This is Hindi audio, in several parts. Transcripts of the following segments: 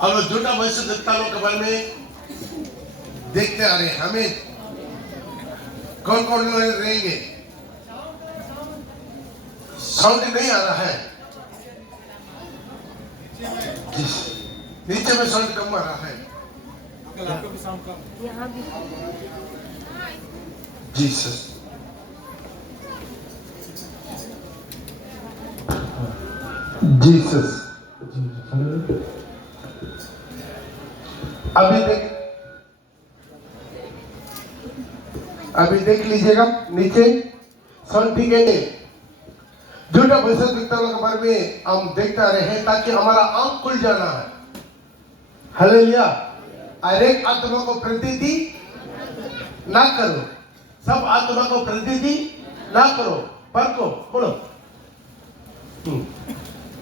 और वो झूठा भविष्यद्वक्ता लोग के बारे में देखते आ रहे हैं। हमें कौन कौन लोग रहेंगे? साउंड नहीं आ रहा है, नीचे में साउंड कम आ रहा है। यहाँ भी जीसस जीसस अभी देख लीजिएगा नीचे साउंड ठीक है। झूठा भविष्यद्वक्ता के बारे में हम देखते आ रहे हैं ताकि हमारा आंख खुल जाना है। हालेलुया। हर एक आत्मा को प्रतिनिधि ना करो, सब आत्मा को प्रतिनिधि ना करो, परखो, बोलो।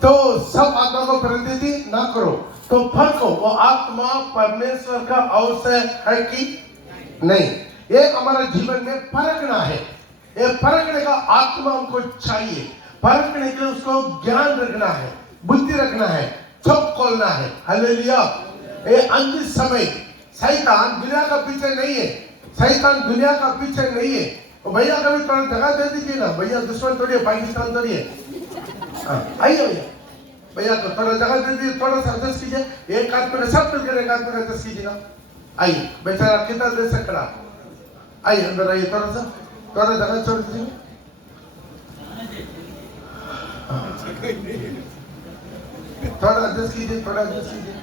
तो सब आत्मा को प्रतिनिधि ना करो, तो परखो वो आत्मा परमेश्वर का अवश्य है कि नहीं। ये हमारा जीवन में परखना है। ये परखने का आत्मा हमको चाहिए। परखने के लिए उसको ज्ञान रखना है, बुद्धि रखना है, चौक खोलना है। हालेलुया। ये अंतिम समय शैतान दुनिया का पीछे नहीं है, शैतान दुनिया का पीछे नहीं है। तो भैया कभी थोड़ा जगह दे दीजिए ना, भैया दुश्मन तोड़िए, पाकिस्तान तोड़िए। आइए भैया, भैया को थोड़ा जगह दे दीजिए, थोड़ा सा एडजस्ट कीजिए। एक आदमी ने सब मिलकर एक आदमी ने एडजस्ट कीजिए ना। आइए बेचारा कितना देर से खड़ा, आइए अंदर आइए, थोड़ा सा थोड़ा जगह छोड़ दीजिए। थोड़ा एडजस्ट कीजिए, थोड़ा एडजस्ट कीजिए।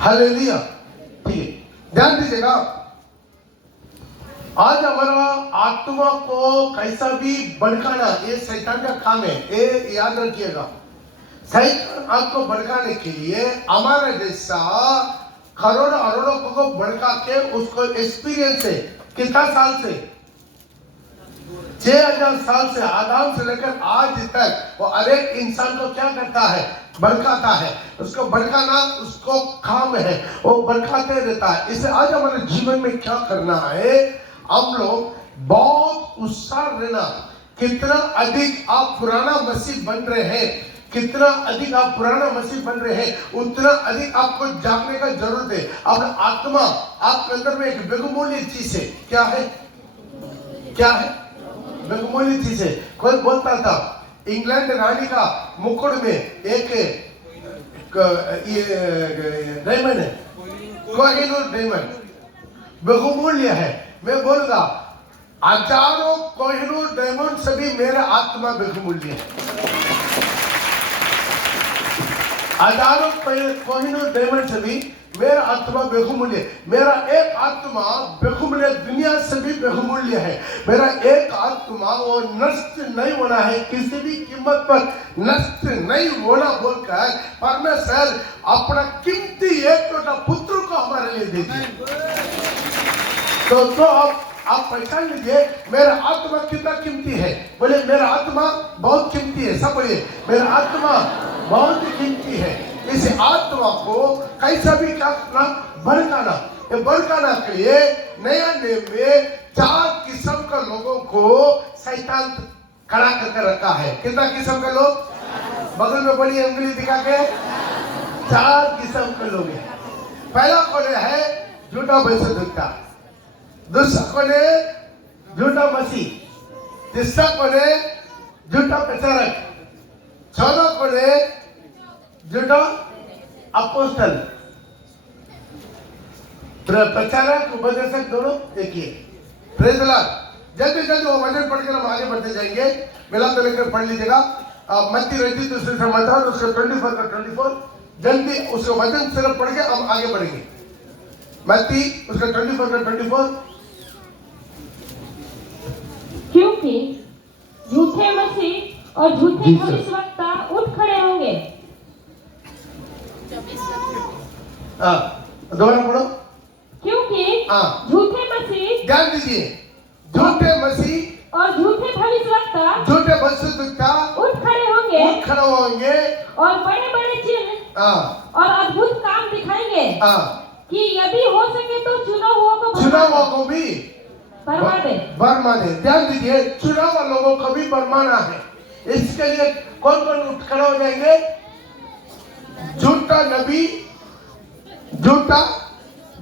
हालेलुया। ठीक है, ध्यान दीजिएगा। आज हमारा आत्मा को कैसा भी भड़काना ये शैतान का काम है, ये याद रखिएगा। शैतान आपको भड़काने के लिए हमारे जैसा करोड़ों अरबों को भड़का के उसको एक्सपीरियंस है। कितना साल से? 6000 साल से, आदम से लेकर आज तक वो हर एक इंसान को क्या करता है? भड़काता है। उसको भड़काना उसको काम है, वो भड़काते रहता है। इसे आज हमारे जीवन में क्या करना है? हम लोग बहुत उत्साह रहना। कितना अधिक आप पुराना मसीह बन रहे हैं, कितना अधिक आप पुराना मसीह बन रहे हैं, उतना अधिक आपको जागने का जरूरत है। अपना आत्मा आपके अंदर में एक बहुमूल्य चीज है। क्या है? क्या है? बहुमूल्य चीज है। कोई बोलता था इंग्लैंड रानी का मुकुट में एक डायमंड है, कोहिनूर डायमंड बहुमूल्य है। मैं बोलूंगा हजारों कोहिनूर डायमंड से भी मेरा आत्मा बहुमूल्य है। हजारों कोहिनूर डायमंड से भी मेरा आत्मा बहुमूल्य। मेरा एक आत्मा बहुमूल्य, दुनिया से भी बहुमूल्य है। मेरा एक आत्मा वो नष्ट नहीं होना है, किसी भी कीमत पर नष्ट नहीं होना बोलकर परमेश्वर अपना कीमती एक छोटा पुत्र को हमारे लिए दे दिया। तो आप पहचान लीजिए मेरा आत्मा कितना कीमती है। बोले मेरा आत्मा बहुत कीमती है। सब बोलिए मेरा आत्मा बहुत कीमती है। इस आत्मा को कैसा भी क्या करना? भड़काना। ये भड़काना के लिए नया नियम में 4 किस्म का लोगों को शैतान खड़ा करके रखा है। कितना किस्म का लोग? बगल में बोलिए, उंगली दिखा के। 4 किस्म के लोग हैं। पहला कौन है? झूठा भविष्यद्वक्ता। दूसरा कौन है? झूठा मसीह। तीसरा कौन है? झूठा प्रचारक। चौथा कौन है? झूठा अपोस्टल। प्रचारक उपदेशक दोनों एक ही है। Praise the Lord. जल्दी जल्दी वो वचन पढ़कर हम आगे बढ़ते जाएंगे। मिला तो लेकर पढ़ लीजिएगा। मत्ती रहती दूसरे समाचार उसका 24 का 24 जल्दी उसका वचन सिर्फ पढ़ के हम आगे बढ़ेंगे। मत्ती उसका 24 का 24। क्योंकि झूठे मसीह और झूठे भविष्यवक्ता उठ खड़े होंगे। दोबारा पढ़ो। क्योंकि झूठे मसीह, ध्यान दीजिए, झूठे मसीह और झूठे भविष्यवक्ता उठ खड़े होंगे और बड़े बड़े चिन्ह और अद्भुत काम दिखाएंगे कि यदि हो सके तो चुनाव को भी बर्मा दे। ध्यान दीजिए, चुनाव लोगों को भी बरमाना है। इसके लिए कौन कौन उठ खड़ा हो जाएंगे? झूठा नबी, झूठा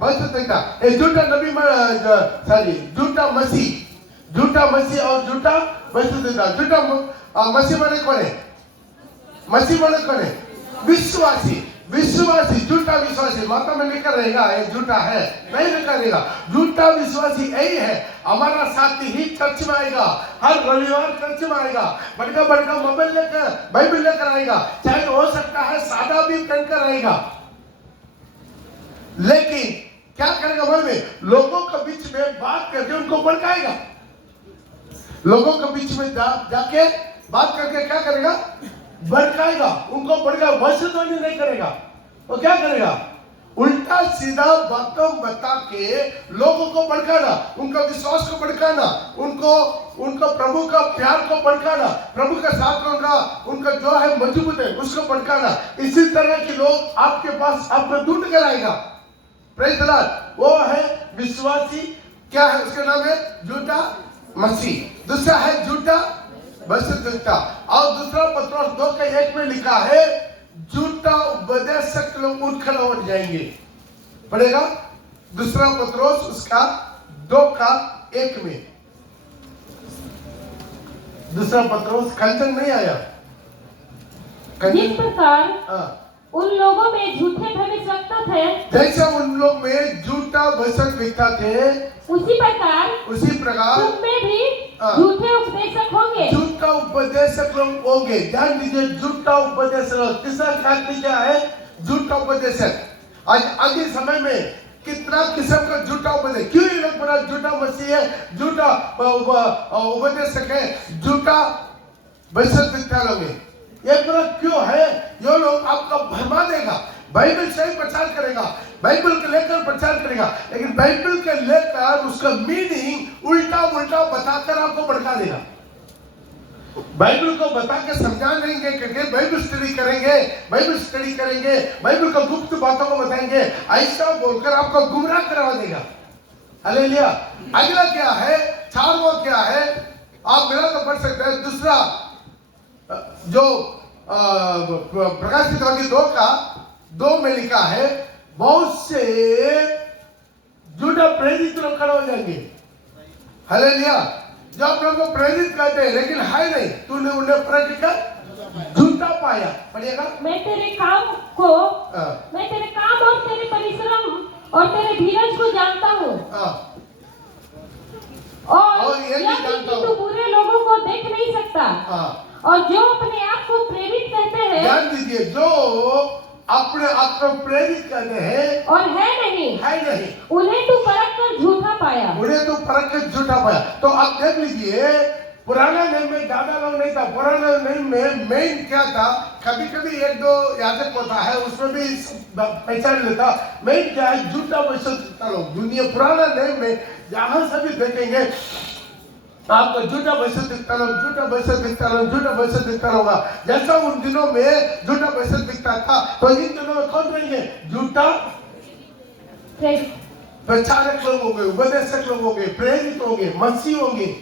झूठा नबी, सॉरी झूठा मसीह और झूठा झूठा मसीह माने कौन है? मसीह माने कौन है? विश्वासी झूठा विश्वासी माता में लेकर रहेगा, ये झूठा है नहीं लेकर रहेगा। झूठा विश्वासी यही है, हमारा साथी ही चर्च में आएगा, हर रविवार चर्च में आएगा, बड़का मोबाइल लेकर बाइबल लेकर आएगा, चाहे हो सकता है सादा भी पहनकर आएगा, लेकिन क्या करेगा? मन में लोगों के बीच में बात करके उनको भड़काएगा। लोगों के बीच में जाके बात करके क्या करेगा? भड़काएगा, उनको भड़काएगा, भविष्यवाणी नहीं करेगा। तो क्या करेगा? उल्टा सीधा बातों बता के लोगों को भड़काना, उनका विश्वास को भड़काना, उनको प्रभु का प्यार को भड़काना, प्रभु का साथ होगा, उनका जो है मजबूत है उसको भड़काना। इसी तरह के लोग आपके पास आपको ढूंढ कर आएगा। Praise the Lord. वो है विश्वासी, क्या है उसका नाम है? झूठा मसीह। दूसरा है झूठा भविष्यद्वक्ता, और दूसरा पत्रोस 2:1 में लिखा है झूठा उपदेशक लोग उठ खड़ा हो जाएंगे। पढ़ेगा दूसरा पत्रोस उसका 2:1 में। दूसरा पत्रोस खंडन नहीं आया। जिस प्रकार उन लोगों में झूठे भविष्यवक्ता थे, जैसा उन लोग में झूठा भविष्यद्वक्ता थे, उसी प्रकार तुम में भी झूठे उपदेशक होंगे। झूठा उपदेशक लोग होंगे। ध्यान दीजिए, झूठा उपदेशक। तीसरा क्या है? झूठा उपदेशक। आज आगे समय में कितना किस्म का झूठा उपदेश, क्यों ये लोग बड़ा झूठा मसीह है, झूठा उपदेशक है, झूठा भविष्यद्वक्ता लोग है। ये पूरा क्यों है? ये लोग आपका भरमा देगा, बाइबल से ही प्रचार करेगा, बाइबल को लेकर प्रचार करेगा, लेकिन बाइबल के लेकर उसका मीनिंग उल्टा बताकर आपको भड़का देगा। बाइबल को बता के समझा देंगे कि बाइबल स्टडी करेंगे, बाइबल का गुप्त बातों को बताएंगे, ऐसा बोलकर आपको गुमराह करवा देगा। हालेलुया। अगला क्या है? 4वां क्या है? आप मेरा तो पढ़ सकते हैं। दूसरा जो प्रकाशित वाक्य 2:2 में लिखा है, बहुत से झूठा प्रेरित लोग खड़े हो जाएंगे। हालेलुया। जो आप लोगों को प्रेरित करते हैं लेकिन है नहीं, तूने उन्हें प्रेरित कर झूठा पाया। पढ़िएगा। मैं तेरे काम और तेरे परिश्रम और तेरे धीरज को जानता हूँ, और यह कि तू बुरे लोगों को देख नहीं सकता, और जो अपने आप को प्रेरित कहते हैं, ध्यान दीजिए, जो अपने आप को प्रेरित करते हैं और है नहीं, उन्हें तू परख कर झूठा पाया। तो आप देख लीजिए, पुराना नियम में ज्यादा लोग नहीं था। पुराना नियम में मेन क्या था? कभी कभी 1-2 याजक होता है, उसमें भी पहचान लेता। मेन क्या है? झूठा भविष्यद्वक्ता लोग। दुनिया पुराना नियम में जहां से भी देखेंगे आपको झूठा भविष्यद्वक्ता होगा। जैसा उन दिनों में झूठा भविष्यद्वक्ता था, तो इन दिनों में कौन रहेंगे? झूठा प्रचारक लोग होंगे, उपदेशक लोग होंगे, प्रेरित होंगे, मसीह होंगे,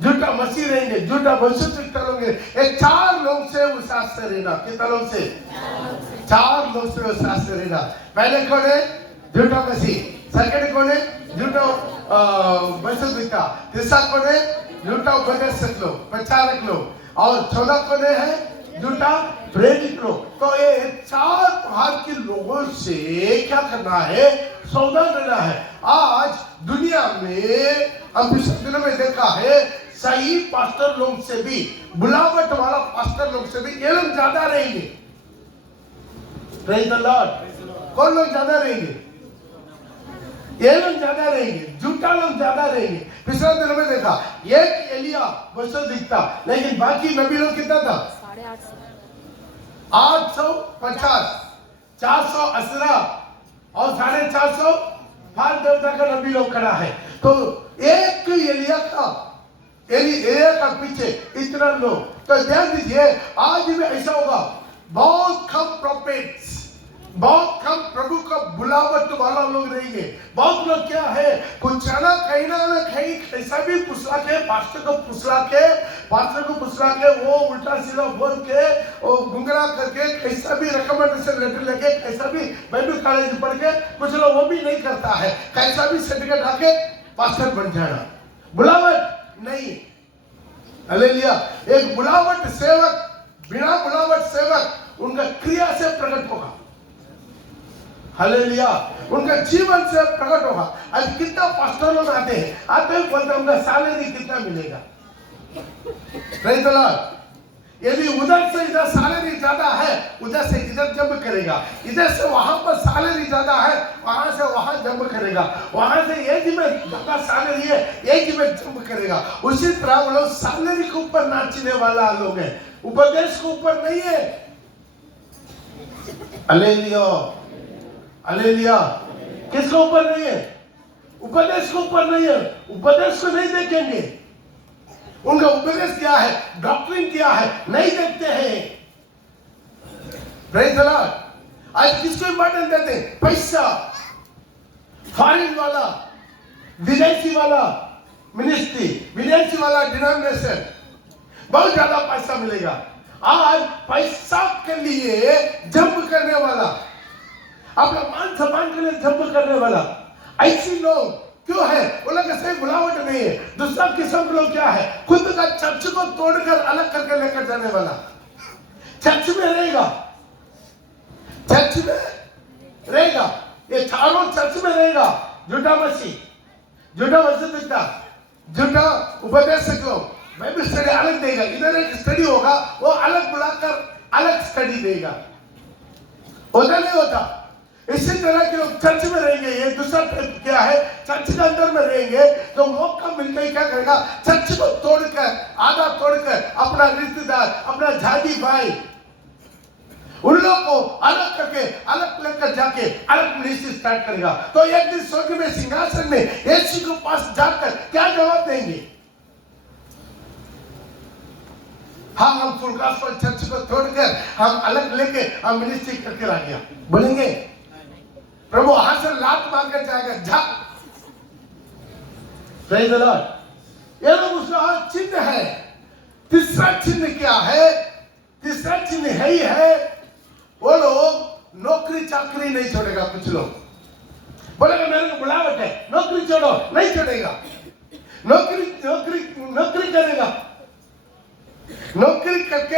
झूठा मसीह रहेंगे, झूठा भविष्यद्वक्ता होंगे। ये 4 लोग से विश्वास से रहना। कितना लोग से? 4 लोग से विश्वास से रहना। पहले कौन है? झूठा मसीह। सेकंड कौन है? झूठा भविष्यद्वक्ता। तीसरा कौन है? झूठा उपदेशक लोग, प्रचारक लोग। और 14 कौन है? झूठा प्रेरित लोग। तो ये 4 प्रकार के लोगों से क्या करना है? सावधान रहना है। आज दुनिया में हम पिछले दिनों में देखा है, सही पास्टर लोग से भी, बुलावट वाला पास्टर लोग से भी ये लोग ज्यादा रहेंगे। Praise the Lord. कौन लोग ज्यादा रहेंगे? ये लोग ज्यादा रहेंगे, झूठा लोग ज्यादा रहेंगे। पिछले दिनों में देखा, एक एलिया भविष्यद्वक्ता, लेकिन बाकी नबी लोग कितना था? 850, 480 और 450 फाल देवता का नबी लोग खड़ा है। तो एक एलिया का पीछे इतना लोग। तो ध्यान दीजिए, आज भी ऐसा होगा। बहुत कम प्रॉफिट्स, बहुत कम प्रभु का बुलावट वाला लोग रहेंगे। बहुत लोग क्या है, कुछ आना कहीं ना कहीं कैसा भी पुसला के पास्टर को पुसला के वो उल्टा सीधा बोल के और गुंगरा करके कैसा भी रिकमेंडेशन लेटर लेके कैसा भी बाइबल कॉलेज पढ़ के कुछ लोग वो भी नहीं करता है, कैसा भी सर्टिफिकेट आके पास्टर बन जाना। बुलावट नहीं। हालेलुया। एक बुलावट सेवक, बिना बुलावट सेवक उनका क्रिया से प्रकट होगा। हालेलुया। उनका जीवन से प्रकट होगा। आज कितना पास्टर लोग आते हैं बोलते हैं उनका सैलरी कितना मिलेगा। Praise the Lord. यदि उधर से इधर सैलरी ज्यादा है, उधर से इधर जंप करेगा, इधर से वहां पर सैलरी ज्यादा है, वहां से वहां जंप करेगा, वहां से एज में ज्यादा सैलरी है, एज में जंप करेगा। उसी तरह वो लोग सैलरी के ऊपर नाचने वाला लोग हैं, उपदेश के ऊपर नहीं है। हालेलुया। हालेलुया। किसके ऊपर नहीं है? उपदेश के ऊपर नहीं है। उपदेश को नहीं देखेंगे, उनका उपदेश क्या है, डॉक्ट्रिन क्या है, नहीं देखते हैं। Praise the Lord. आज किसको इंपॉर्टेंस देते हैं? पैसा, फॉरेन वाला, विदेशी वाला मिनिस्ट्री, विदेशी वाला डिनोमिनेशन, बहुत ज्यादा पैसा मिलेगा। आज पैसा के लिए जंप करने वाला, अपना मान सम्मान के लिए जंप करने वाला, ऐसी लोग क्यों है? वो लोग ऐसे बुलावट नहीं है। दूसरा किस्म के लोग क्या है, खुद का चर्च को तोड़कर अलग करके लेकर जाने वाला। चर्च में रहेगा, चर्च में रहेगा, ये चारों चर्च में रहेगा। झूठा दिखता, झूठा उपदेशक लोग बाइबल स्टडी अलग देगा, इधर एक स्टडी होगा, वो अलग बुलाकर अलग स्टडी देगा। होता नहीं होता। इसी तरह के लोग चर्च में रहेंगे। ये दूसरा क्या है, चर्च के अंदर में रहेंगे तो मौका मिलते ही क्या करेगा, चर्च को तोड़कर, आधा तोड़कर अपना रिश्तेदार, अपना झाजी भाई, उन लोगों को अलग करके अलग लेकर जाके अलग मिनिस्ट्री स्टार्ट करेगा। तो एक दिन स्वर्ग में सिंहासन में यीशु के पास जाकर क्या जवाब देंगे? हाँ, हम फुल गॉस्पेल चर्च को तोड़कर हम अलग लेके हम मिनिस्ट्री करके आ गया, बोलेंगे? प्रभु वहां से लात मार कर जाएगा, जा। Praise the Lord. ये लोग उसका चिन्ह है। तीसरा चिन्ह क्या है? तीसरा चिन्ह है ही है, वो लोग नौकरी चाकरी नहीं छोड़ेगा। कुछ लोग बोलेगा मेरे को बुलावट है, नौकरी छोड़ो, नहीं छोड़ेगा। नौकरी करेगा, नौकरी करके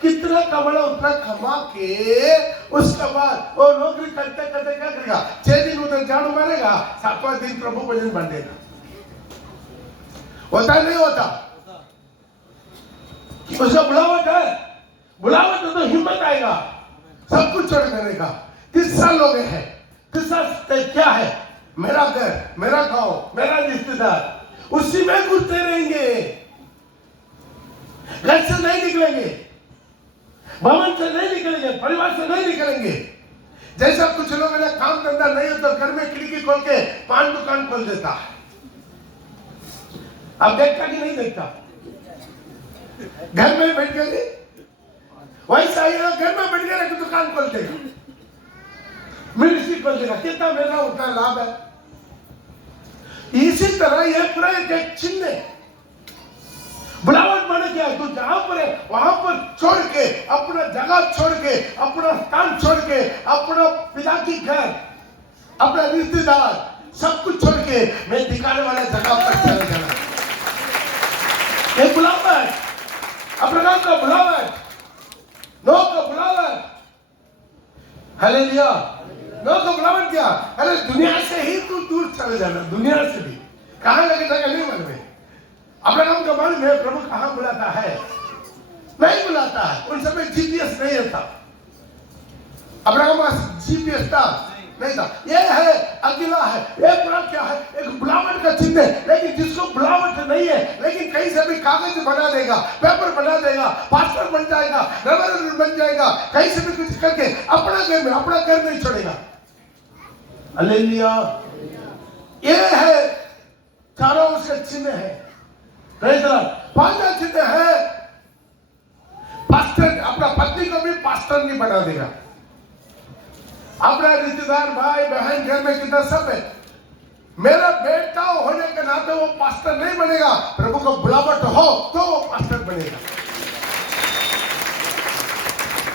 कितना कमाना उतना कमा के उसके बाद वो नौकरी करते करते क्या करेगा, 6 दिन उधर झाड़ू मारेगा, 7वां दिन प्रभु भजन बांटेगा। होता नहीं होता? उसका बुलावट है, बुलावट तो हिम्मत आएगा सब कुछ छोड़ देने का। तीसरा लोग है, तीसरा क्या है, मेरा घर, मेरा गांव, मेरा रिश्तेदार, उसी में घुसते रहेंगे, घर से नहीं निकलेंगे, भवन से नहीं निकलेंगे, परिवार से नहीं निकलेंगे। जैसा कुछ लोगों ने काम धंधा नहीं होता घर में खिड़की खोल के पान दुकान खोल देता है। अब देखता कि नहीं देखता? घर में बैठ गए, वैसा ही घर में बैठ गए दुकान खोल देगा, मिनिस्ट्री खोल देगा, कितना मेरा उतना लाभ है। इसी तरह यह पूरा एक चिन्ह है। बुलावट माने क्या है? तू जहां पर है वहां पर छोड़ के, अपना जगह छोड़ के, अपना स्थान छोड़ के, अपना पिता की घर, अपना रिश्तेदार, सब कुछ छोड़ के मैं दिखाने वाला जगह पर चले जाना। ये बुलावट, अपने नाम का बुलावट, नो का बुलावट। हालेलुया। नो का बुलावट क्या? अरे दुनिया से ही तू दूर चले जाना, दुनिया से भी। कहां लगे जगह नहीं मालूम है, अपना नाम का मालूम है, प्रभु कहां बुलाता है? नहीं बुलाता है। उन समय जीपीएस नहीं था, अपना जीपीएस था नहीं था। ये है अकेला है, ये पूरा क्या है, एक बुलावट का चिन्ह है। लेकिन जिसको बुलावट नहीं है, लेकिन कहीं से भी कागज बना देगा, पेपर बना देगा, पास्टर बन जाएगा, रेवरेंड बन जाएगा, कहीं से भी कुछ करके अपना घर में अपना घर नहीं छोड़ेगा। हालेलुया। ये है चारों उसके चिन्ह है। Praise the lord. 5वां चिन्ह है पास्टर अपना पत्नी को भी पास्टर नहीं बना देगा। अपना रिश्तेदार भाई बहन घर में कितना सब है, मेरा बेटा होने के नाते वो पास्टर नहीं बनेगा, प्रभु को बुलावट हो तो वो पास्टर बनेगा।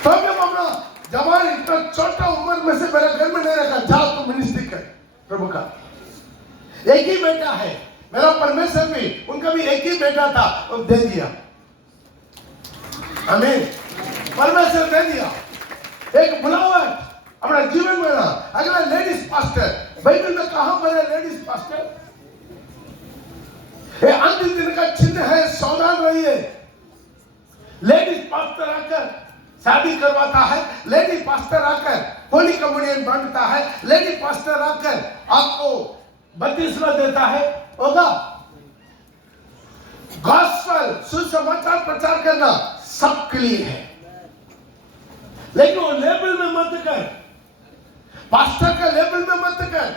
तो क्या मामला, जवान इतना छोटा उम्र में से मेरे घर में नहीं रखा, जा तू मिनिस्ट्री कर प्रभु का। एक ही बेटा है मेरा, परमेश्वर भी उनका भी एक ही बेटा था, वो दे दिया। आमीन, परमेश्वर दे दिया एक बुलावट अपना जीवन में ना। अगला लेडीज पास्टर, बाइबल में कहां पर है लेडीज पास्टर? ये अंतिम दिन का चिन्ह है, सावधान रहिए। लेडीज पास्टर आकर शादी करवाता है, लेडी पास्टर आकर होली कम्युनियन बांटता है, लेडी पास्टर आकर आपको बपतिस्मा देता है, होगा। गॉस्पेल सुसमाचार प्रचार करना सबके लिए है, लेकिन वो लेवल में मत कर, पास्टर का लेवल में मत कर।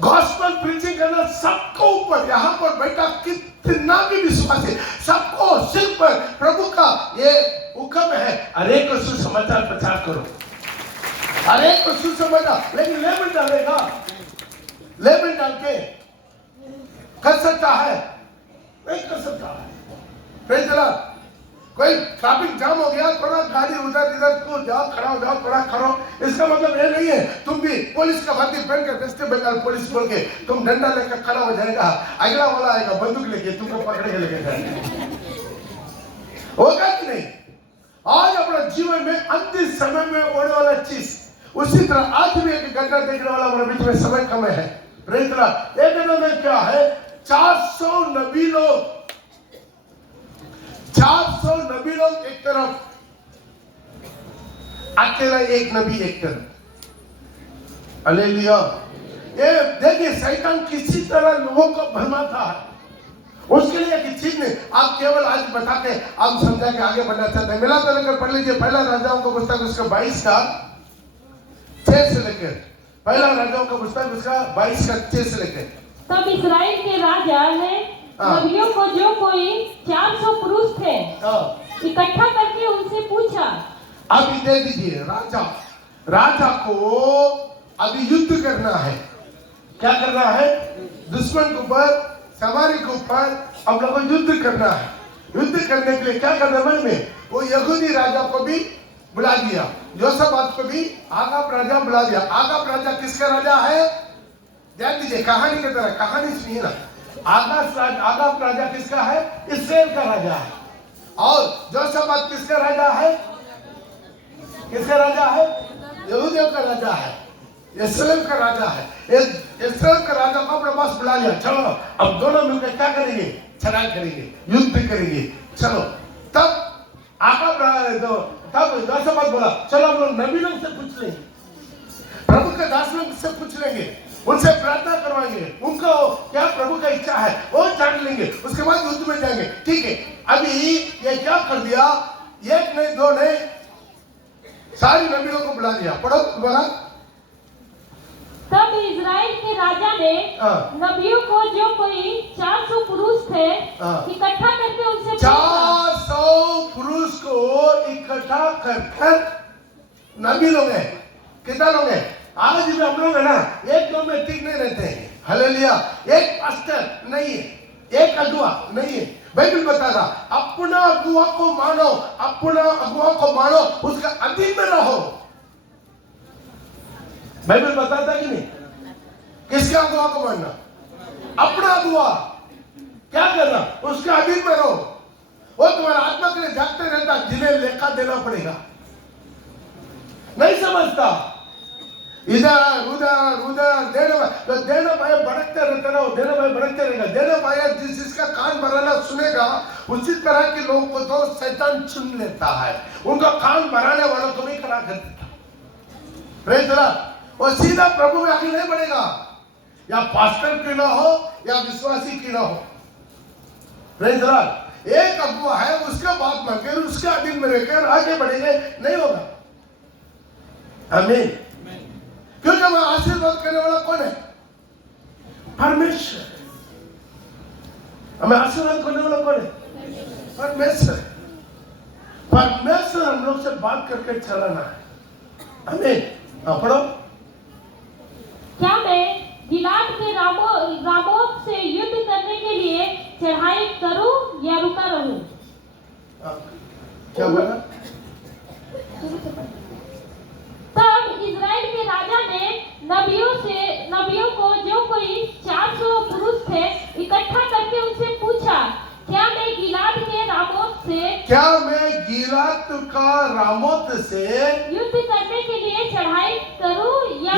गॉस्पेल प्रीचिंग करना सबको ऊपर, यहां पर बैठा कितना भी विश्वास है, सबको सिर्फ प्रभु का ये हुक्म है, अरे को सुसमाचार प्रचार करो, अरे को सुसमाचार। लेकिन लेवल डालेगा, लेवल डाल के कर सकता है, नहीं कर सकता है। Praise the Lord. कोई ट्रैफिक जाम हो गया, थोड़ा गाड़ी उधर इधर को जाओ, खड़ा हो जाओ, थोड़ा खड़ो, इसका मतलब ये नहीं है तुम भी पुलिस का वर्दी पहन कर वेस्ट बंगाल पुलिस बोल के तुम डंडा लेकर खड़ा हो जाएगा, अगला वाला आएगा बंदूक लेके तुमको पकड़े के लेके जाएगा, होगा कि नहीं? आज अपना जीवन में अंतिम समय में होने वाला चीज, उसी तरह आज भी एक घटना देखने वाला हमारे बीच में समय कम है। Praise the Lord. एक घटना में क्या है, 400 नबी लोग, 400 नबी लोग एक तरफ, अकेला एक नबी एक तरफ। हालेलुया। ये देखिए शैतान किसी तरह लोगों को भरमाता है, उसके लिए एक चीज नहीं, आप केवल आज बता के आप समझा के आगे बढ़ना चाहते हैं। मिला तो लेकर पढ़ लीजिए पहला राजाओं का पुस्तक उसका 22 का 6 से लेकर, पहला राजाओं का पुस्तक उसका 22 का 6 से लेकर। तब इस्राएल के राजा ने नबियों को, जो कोई 400 पुरुष थे, इकट्ठा करके उनसे पूछा। अभी दे दीजिए, राजा को अभी युद्ध करना है। क्या करना है? दुश्मन के ऊपर, सवारी के ऊपर अब लोगों को युद्ध करना है। युद्ध करने के लिए क्या करना है? वो यहूदी राजा को भी बुला दिया, योसाफात को भी आगाब राजा बुला दिया। आगाब राजा किसका राजा है? ध्यान दीजिए, कहानी की तरह, कहानी सुनिए ना। आगाब राजा किसका है? इस्राएल का राजा है। और योसाफात किसका राजा है? किसका राजा है? यहूदियों का राजा है, इस्राएल का राजा है। इस्राएल का राजा को अपने पास बुला लिया, चलो अब दोनों मिलकर क्या करेंगे? चढ़ाई करेंगे, युद्ध करेंगे, चलो। तब तब योसाफात बोला, चलो हम लोग नबी लोग से पूछ लेंगे, प्रभु के दास लोग से पूछ लेंगे, उनसे प्रार्थना करवाएंगे, उनको क्या प्रभु का इच्छा है वो जान लेंगे, उसके बाद युद्ध में जाएंगे। ठीक है, अभी ये क्या कर दिया, एक नहीं दो नहीं, सारी नबियों को बुला दिया। पढ़ो दोबारा। तब इजराइल के राजा ने नबियों को, जो कोई 400 पुरुष थे, इकट्ठा करके उनसे 400 पुरुष को इकट्ठा कर नबी लोग हैं। कितना लोग हैं? आज भी हम लोग है ना, एक दो में ठीक नहीं रहते हैं। हालेलुया। एक पास्टर नहीं है, एक अगुआ नहीं है। बाइबल बता रहा, अपना अगुआ को मानो, अपना अगुआ को मानो, उसका अधीन में रहो। बाइबल बताता कि नहीं? किसका अगुआ को मानना? अपना अगुआ। क्या करना? उसका अधीन में रहो। वो तुम्हारा आत्मा के लिए जागते रहता, जिन्हें लेखा देना पड़ेगा। नहीं समझता, इधर उधर उधर देना, तो देना भाई भड़कते रहते ना, देना भाई भड़कते रहेगा। देना भाई जिसका कान भराना सुनेगा, उसी तरह के लोग को तो शैतान चुन लेता है, उनका कान भराने वालों को भी खड़ा कर देता। Praise the Lord. वो सीधा प्रभु में आगे नहीं बढ़ेगा, या पास्टर क्यों ना हो या विश्वासी क्यों ना हो। Praise the Lord. एक अगुआ है, उसका बात मानकर उसके अधीन में रहकर आगे बढ़ेंगे, नहीं होगा। आमीन। क्योंकि हमें आशीर्वाद करने वाला कौन है? परमेश्वर। हमें आशीर्वाद करने वाला कौन है? परमेश्वर। परमेश्वर हम लोग से बात करके चलाना है। हमें पढ़ो। क्या मैं गिलाद के रामोत से युद्ध करने के लिए चढ़ाई करूं या रुका रहूं? क्या बोला? तब इजराइल के राजा ने नबियों को, जो कोई 400 पुरुष थे, इकट्ठा करके उनसे पूछा, क्या मैं गिलाद के रामोत से युद्ध करने के लिए चढ़ाई करूं या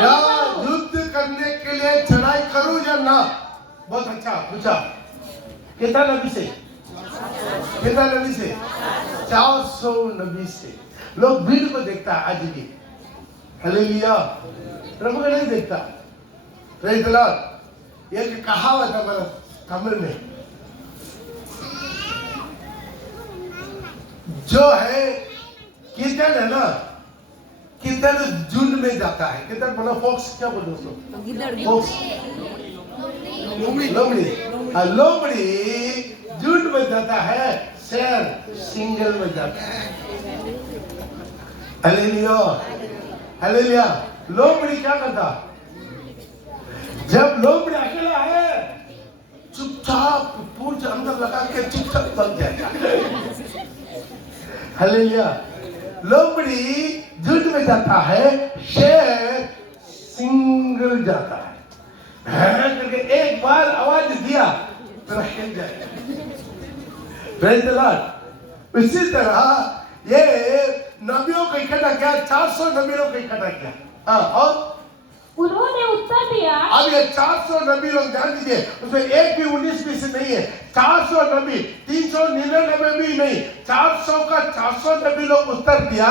युद्ध करने के लिए चढ़ाई करूं या ना? बहुत अच्छा पूछा। कितना नबी से? 400 नबी से। लोग भीड़ को देखता है आज भी, हालेलुया, प्रभु को नहीं देखता। Praise the Lord. ये कहावत है हमारे तमिल में, जो है कीर्तन है ना, कीर्तन झुंड में जाता है। कीर्तन बोला फॉक्स, क्या बोलते उसको? फॉक्स, लोमड़ी झुंड में जाता है, शेर सिंगल में जाता है। Hallelujah, hallelujah. लोमड़ी क्या करता? जब लोमड़ी अकेला है, चुपचाप पूंछ अंदर लगा के चुपचाप बन जाएगा। हालेलुया। लोमड़ी झुंड में जाता है, शेर सिंगल जाता है। करके एक बार आवाज दिया तो हिल जाएगा। Praise the Lord. इसी तरह ये नबियों को इकट्ठा किया, 400 नबियों को इकट्ठा किया। और उन्होंने उत्तर दिया। अब ये 400 नबी लोग ध्यान दीजिए, उसमें एक भी 19 से नहीं है। 400 नबी, 399 भी नहीं, 400 का 400 नबी लोग उत्तर दिया,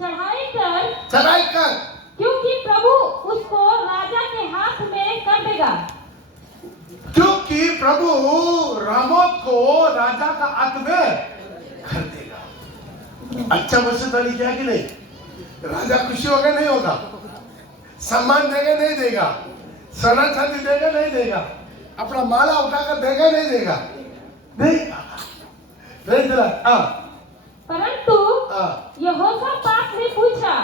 चढ़ाई कर, क्योंकि प्रभु उसको राजा के हाथ में कर देगा। क्योंकि प्रभु रामोत को राजा का हाथ में कर देगा। अच्छा वैसे तो नहीं किया कि नहीं? राजा खुशी होगा नहीं होगा? सम्मान देगा नहीं देगा? सोना चांदी देगा नहीं देगा? अपना माला उठाकर देगा नहीं देगा? देगा। परंतु यहोशापात ने पूछा,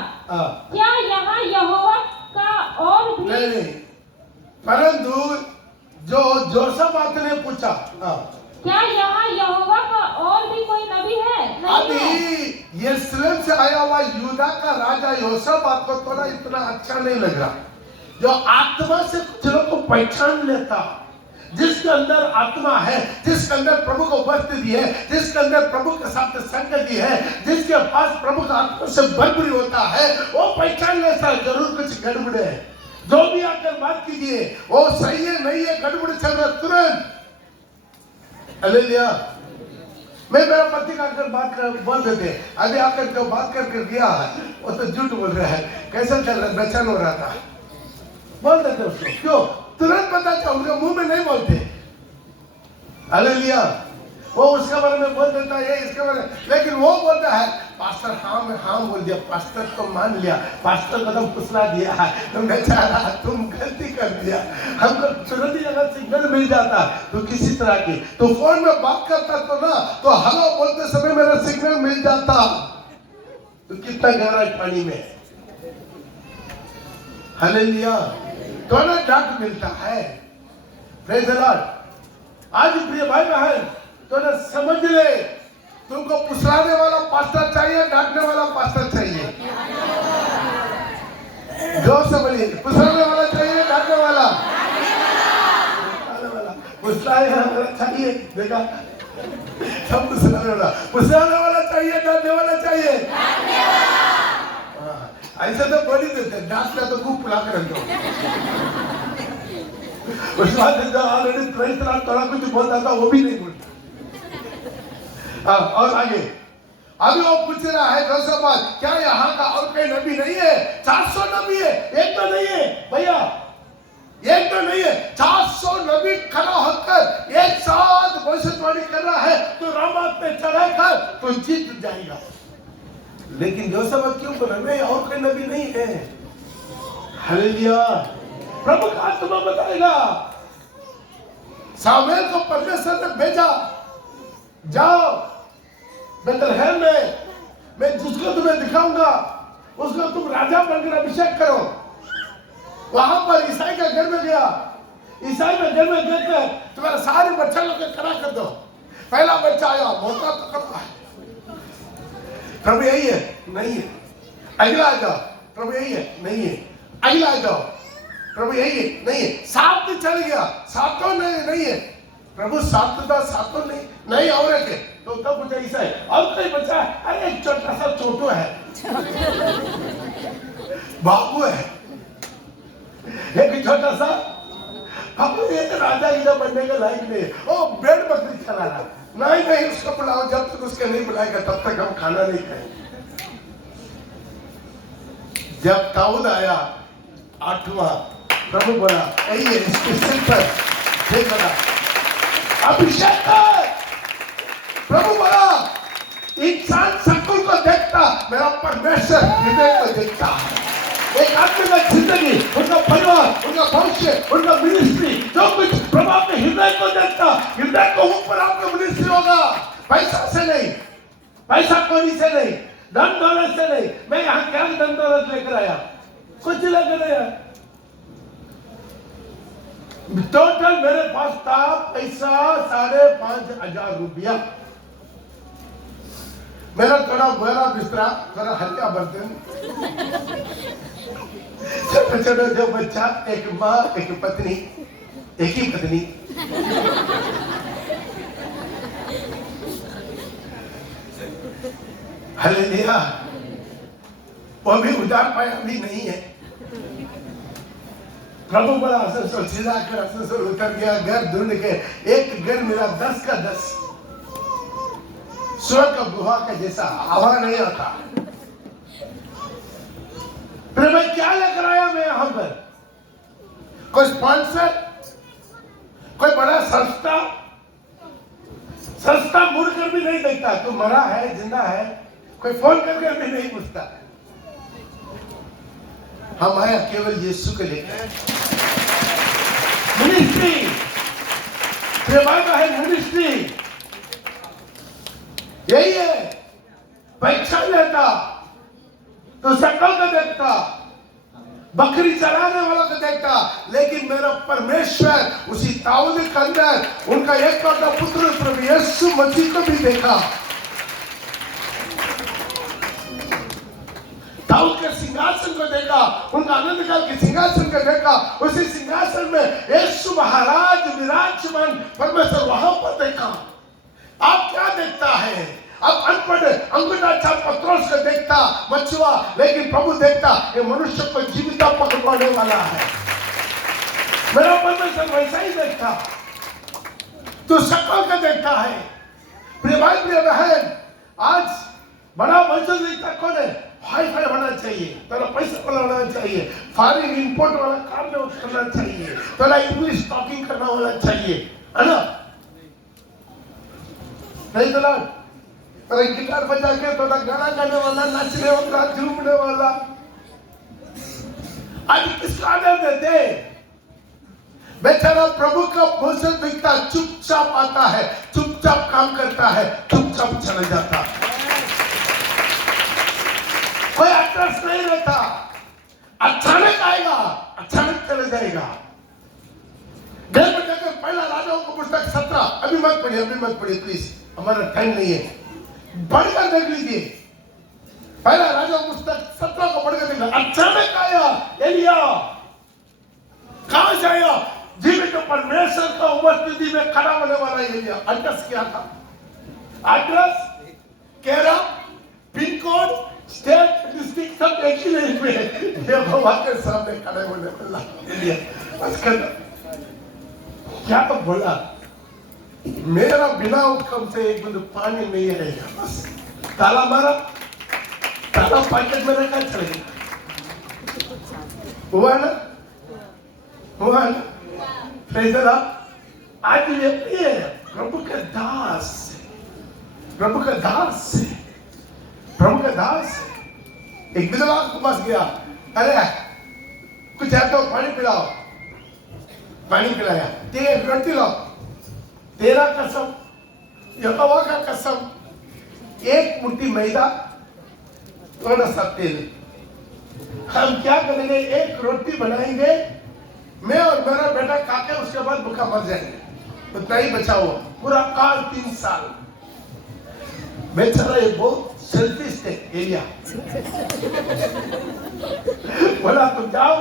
क्या यहाँ यहोवा का और भी? नहीं, परंतु जो जोशापात ने पूछा, क्या यहाँ यहोवा का और भी कोई नबी है? अभी यरूशलेम से आया हुआ यूदा का राजा यहोशापात को थोड़ा इतना अच्छा नहीं लग रहा। जो आत्मा से चलो को पहचान लेता, जिसके अंदर आत्मा है, जिसके अंदर प्रभु को उपस्थिति है, जिसके अंदर प्रभु के साथ संगति है, जिसके पास प्रभु का आत्मा से भरपूर होता है, वो पहचान लेता जरूर कुछ गड़बड़ है। जो भी आकर बात कीजिए, वो सही है नहीं है, गड़बड़ चल रहा, तुरंत हालेलुया। मैं मेरा पति का आकर बात कर बोल देते, अभी आकर जो बात करके दिया वो तो झूठ बोल रहा है, कैसा चल रहा है, बेचैन हो रहा था, बोल देते उसको। क्यों? तुरंत पता चल, उनके मुंह में नहीं बोलते। हालेलुया। वो उसके बारे में बोल देता है, इसके बारे में, लेकिन वो बोलता है पास्टर हाँ बोल दिया, पास्टर तो मान लिया, पास्टर को तो फुसला दिया है, तुम बेचारा तुम गलती कर दिया, हमको तुरंत ही अगर सिग्नल मिल जाता तो किसी तरह की, तो फोन में बात करता तो ना, तो हेलो बोलते समय मेरा सिग्नल मिल जाता, तो कितना गहरा पानी में। हालेलुया। दोनों डांट मिलता है। Praise the Lord. आज प्रिय भाई बहन, तो ना समझ ले, तुमको फुसलाने वाला पास्टर चाहिए, डांटने वाला पास्टर चाहिए? जोर से बोलिए, फुसलाने वाला चाहिए, डांटने वाला? फुसलाने वाला चाहिए, देखा सब फुसलाने वाला चाहिए, डांटने वाला चाहिए? ऐसा तो बोल ही देते, डांटना तो खूब फुला कर रखो। उस बात ऑलरेडी थोड़ा कुछ बोलता था, वो भी नहीं बोलता। और आगे अभी वो पूछ रहा है जोशापात, क्या यहाँ का और कोई नबी नहीं है? 400 नबी है, एक तो नहीं है भैया, एक तो नहीं है, 400 नबी खड़ा होकर एक साथ भविष्यवाणी कर रहा है, तो रामात पे चढ़ाई कर तो जीत जाएगा। लेकिन जोशापात क्यों बोला नहीं, और कोई नबी नहीं है? हालेलुया। प्रभु का आत्मा बताएगा, सामुएल को परमेश्वर ने भेजा, जाओ बेथलेहम में मैं जिसको तुम्हें दिखाऊंगा उसको तुम राजा बनकर अभिषेक करो। वहां पर ईसाई का घर में गया, ईसाई में घर में देखकर तुम्हारे सारे बच्चा लोग खड़ा कर दो। पहला बच्चा आया, मोटा तकड़ा है, प्रभु यही है, नहीं है। अगला आ जाओ, प्रभु यही है, नहीं है। अगला आ जाओ, प्रभु यही है, नहीं है। सात भी चल गया, सातों नहीं है, प्रभु सातों नहीं और एक है। तो तब मुझे ईसाई और कोई बच्चा है, अरे एक छोटा सा छोटू है, बाबू है, एक छोटा सा, अब ये राजा हीरा बनने के लायक नहीं है। ओ बेड बकरी चला रहा, नहीं उसको बुलाओ, जब तक उसके नहीं बुलाएगा तब तक हम खाना नहीं खाएंगे। जब दाऊद आया 8वां, प्रभु बोला यही है, इसके सिर पर देख बोला अभिषेक कर। प्रभु बोला इंसान शक्ल को देखता, मेरा परमेश्वर हृदय को देखता है। एक आदमी का जिंदगी, उनका परिवार, उनका भविष्य, उनका मिनिस्ट्री, जो कुछ प्रभु आपके हृदय को देखता, हृदय को ऊपर आपका मिनिस्ट्री होगा। पैसा से नहीं, पैसा कौड़ी से नहीं, धन दौलत से नहीं। मैं यहाँ क्या धन दौलत लेकर आया? कुछ लेकर आया। टोटल मेरे पास था पैसा 5,500 रुपया। मेरा थोड़ा बड़ा बिस्तरा, थोड़ा हल्का बर्तन, छोटे छोटे जो बच्चा, एक माँ, एक पत्नी, एक ही पत्नी। हालेलुया। वो भी उधार पाया भी नहीं है। प्रभु बड़ा आसनसोल सीधा कर आसनसोल उतर गया, घर ढूंढ के एक घर मिला 10 का 10, स्वर्ग का गुहा का जैसा, हवा नहीं आता। फिर मैं क्या लेकर आया? मैं यहां पर कोई स्पॉन्सर, कोई बड़ा संस्था मुड़कर भी नहीं देखता तू मरा है जिंदा है, कोई फोन करके भी नहीं पूछता। हम आया केवल यीशु को लेकर। मिनिस्ट्री है, मिनिस्ट्री यही है। परीक्षा लेता तो शक्ल को देखता, बकरी चराने वालों को देखता, लेकिन मेरा परमेश्वर उसी दाऊद के अंदर उनका एकलौता पुत्र प्रभु यीशु मसीह को भी देखा। दाऊद के सिंहासन को देखा, उनका आनंद काल के सिंहासन को देखा, उसी सिंहासन में यीशु महाराज विराजमान परमेश्वर वहां पर देखा। आप क्या देखता है? अब अनपढ़ अंगूठा छाप पत्रोस को देखता मछुआ, लेकिन प्रभु देखता ये मनुष्य को जीविता पकड़वाने वाला है। मेरा परमेश्वर वैसा ही देखता, तो शक्ल को देखता है। प्रिय भाई प्रिय बहन, आज बड़ा मंजिल देखता कौन है? हाई फाई होना चाहिए, थोड़ा पैसा वाला होना चाहिए, फॉरेन इंपोर्ट वाला कार में करना चाहिए, थोड़ा इंग्लिश टॉकिंग करना होना चाहिए, है ना? नहीं तो अरे गिटार बजा के थोड़ा गाना गाने वाला, नाचने वाला, झूमने वाला। आज किसको आदर देते? बेचारा प्रभु का भोजन दिखता, चुपचाप आता है, चुपचाप काम करता है, चुपचाप चला जाता है। कोई एड्रेस नहीं रहता, अचानक आएगा, अचानक चले जाएगा। घर में जाकर पहला राजाओं को पुस्तक 17, अभी मत पढ़िए प्लीज, हमारा टाइम नहीं है, पढ़कर देख लीजिए। पहला राजा पुस्तक 17 को पढ़कर देखना। अचानक आया एलिया, कहां से आया? जीवित परमेश्वर का उपस्थिति में खड़ा होने वाला एलिया। एड्रेस क्या था? एड्रेस, केरा, पिन कोड, स्टेट, डिस्ट्रिक्ट सब एक ही लाइन में है। यहोवा के सामने खड़े होने वाला एलिया। क्या तो बोला? मेरा बिना हुक्म से एक बिंदु पानी नहीं रहेगा। बस ताला मारा, ताला पैकेट में रखा, चले गया। हुआ ना? Praise the Lord. आज ये प्रभु के दास, प्रभु का दास एक विधवा के पास गया, अरे कुछ है तो पानी पिलाओ। पानी पिलाया, एक रोटी लाओ। तेरा कसम, यहोवा का कसम, एक मुट्ठी मैदा, थोड़ा सा तेल। हम क्या करेंगे, एक रोटी बनाएंगे, मैं और मेरा बेटा खाके उसके बाद भूखा मर जाएंगे, उतना ही बचा हुआ पूरा काल 3 साल। बेचारा ये बहुत सेल्फिश है एलिया। बोला तुम जाओ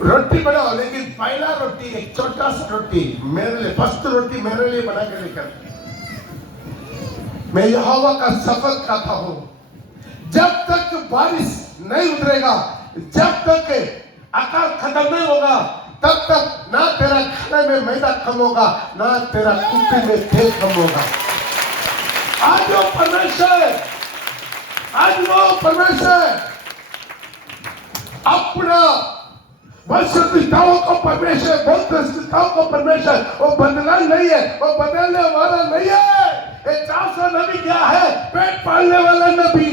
रोटी बनाओ, लेकिन पहला रोटी एक छोटा सा रोटी मेरे लिए, फर्स्ट रोटी मेरे लिए बना के लेकर। मैं यहोवा का शपथ खाता हूं, जब तक बारिश नहीं उतरेगा, जब तक अकाल खत्म नहीं होगा, तब तक ना तेरा खाने में मैदा कम होगा, ना तेरा कुप्पी में तेल कम होगा। आज वो परमेश्वर, आज वो परमेश्वर अपना वंशताओं को परमेश्वर, वंशताओं को परमेश्वर, वो बदला नहीं है, वो बदलने वाला नहीं है। ये 400 नबी क्या है? पेट पालने वाला नबी,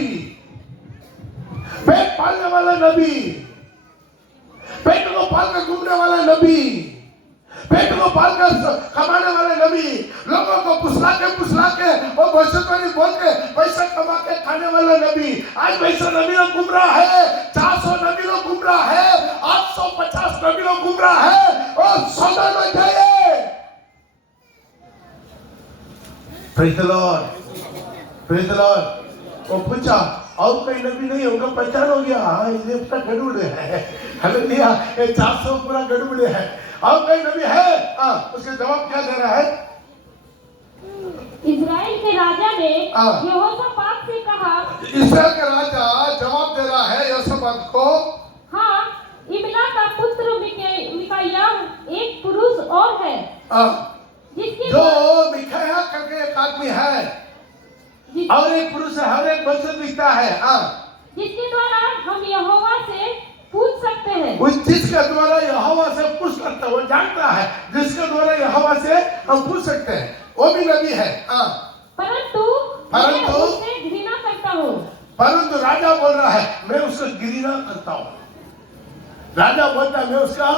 पेट पालने वाला नबी, पेट को पालकर घूमने वाला नबी, पेट को पालकर कमाने वाला नबी, लोगों को पुसला के वो भविष्यवाणी बोल के पैसा कमा के खाने वाला नबी। आज वैसा नबी लोग घूम रहा है, 400 नबी लोग घूम रहा है, 850 नबी लोग घूम रहा है, और सावधान हो जाइए। Praise the Lord, praise the Lord. वो पूछा और कोई नबी नहीं, उनका पहचान हो गया, हाँ ये पूरा गड़बड़ है, हालेलुया, ये 400 पूरा गड़बड़ है, और कोई नबी है? उसके जवाब क्या दे रहा है? इज़राइल के राजा ने यहोशापात से कहा, इस्राएल का राजा जवाब दे रहा है यहोशापात को, हाँ, इमला का पुत्र मिकायाह एक पुरुष और है, जिसके जो मिकायाह करके एक आदमी है, और एक पुरुष है, हर एक वचन लिखता है, जिसके द्वारा हम यहोवा से पूछ सकते हैं। उस जिसके द्वारा यहोवा से पूछ सकता है, वो जानता है जिसके द्वारा यहोवा से हम पूछ सकते हैं, वो भी नबी है। परंतु मैं उससे घृणा करता हूँ। परंतु राजा बोल रहा है मैं उसको घृणा करता हूँ। राजा बोलता है मैं उसका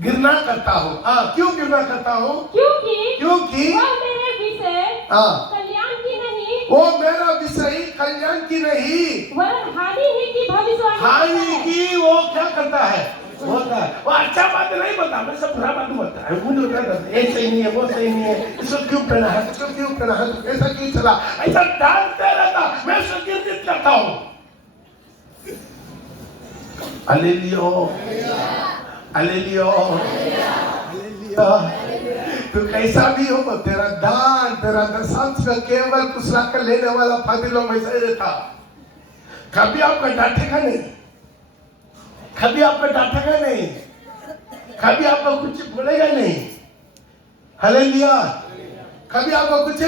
घृणा करता हूँ। क्यों घृणा करता हूँ? क्योंकि वह मेरे विषय कल्याण की नहीं, वो मेरा विषय कल्याण की नहीं, वरन हानि ही की भविष्यवाणी, हानि की वो क्या करता है? बोलता है। वो अच्छा बात नहीं बोलता, मैं सब बुरा बात बोलता है। मुझे कहता है ये सही नहीं है, वो सही नहीं है, इसको क्यों पहना है, इसको क्यों पहना है, ऐसा क्यों चला, ऐसा डालते रहता, मैं उसको गिरगिट करता हूँ। हालेलुया, हालेलुया, तो कैसा भी हो, तेरा दान, तेरा दशांश का केवल कुछ लाकर लेने वाला फादिलों में से रहता। कभी आपका डांटेगा नहीं, कभी आपको डांटेगा नहीं, कभी आपको कुछ बोलेगा नहीं। हालेलुया, कभी आपको कुछ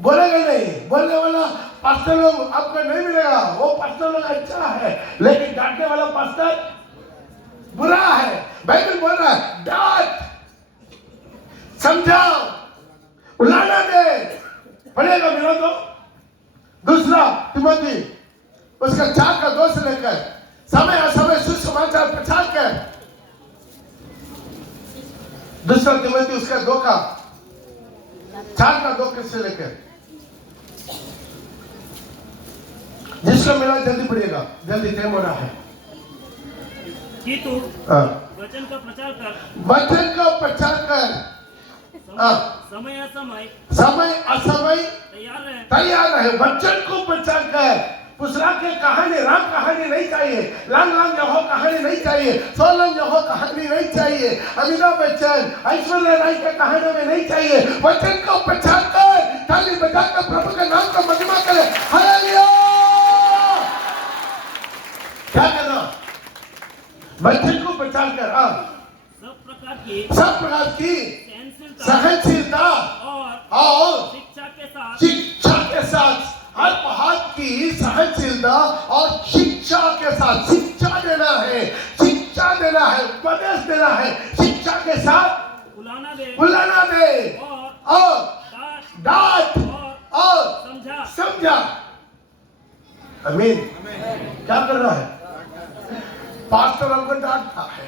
बोलेगा नहीं। बोलने वाला पास्टर लोग आपको नहीं मिलेगा, वो पास्टर लोग अच्छा है, लेकिन डांटने वाला पास्टर बुरा है। बाइबल बोल रहा है डांट, समझाओ, उलाना दे, पढ़ेगा मिला तो। दूसरा तिमोथी उसका 4 का 2 से लेकर समय असमय सुसमाचार प्रचार कर। दूसरा तिमोथी उसका 2 का 4 का 2 से लेकर, जिसका मिला जल्दी पढ़िएगा, जल्दी टाइम हो रहा है। कि तू वचन का प्रचार कर, वचन का प्रचार कर, समय असमय, समय असमय तैयार रहे, वचन को प्रचार कर। पुसरा के कहानी, राम कहानी नहीं चाहिए, लांग यहो कहानी नहीं चाहिए, सोलम यहो कहानी नहीं चाहिए, अमिताभ बच्चन, ऐश्वर्या राय के कहानी में नहीं चाहिए। वचन को प्रचार कर, ताली बजाकर प्रभु के नाम का महिमा करे। हालेलुया, क्या करना? वचन को प्रचार कर, सब प्रकार की सहनशीलता और शिक्षा के साथ, हर बात की सहनशीलता और शिक्षा के साथ, शिक्षा देना है, शिक्षा देना है, उपदेश देना है, शिक्षा के साथ बुलाना दे और डांट और समझा। आमीन। क्या करना है? पास्टर हमको डांटता है,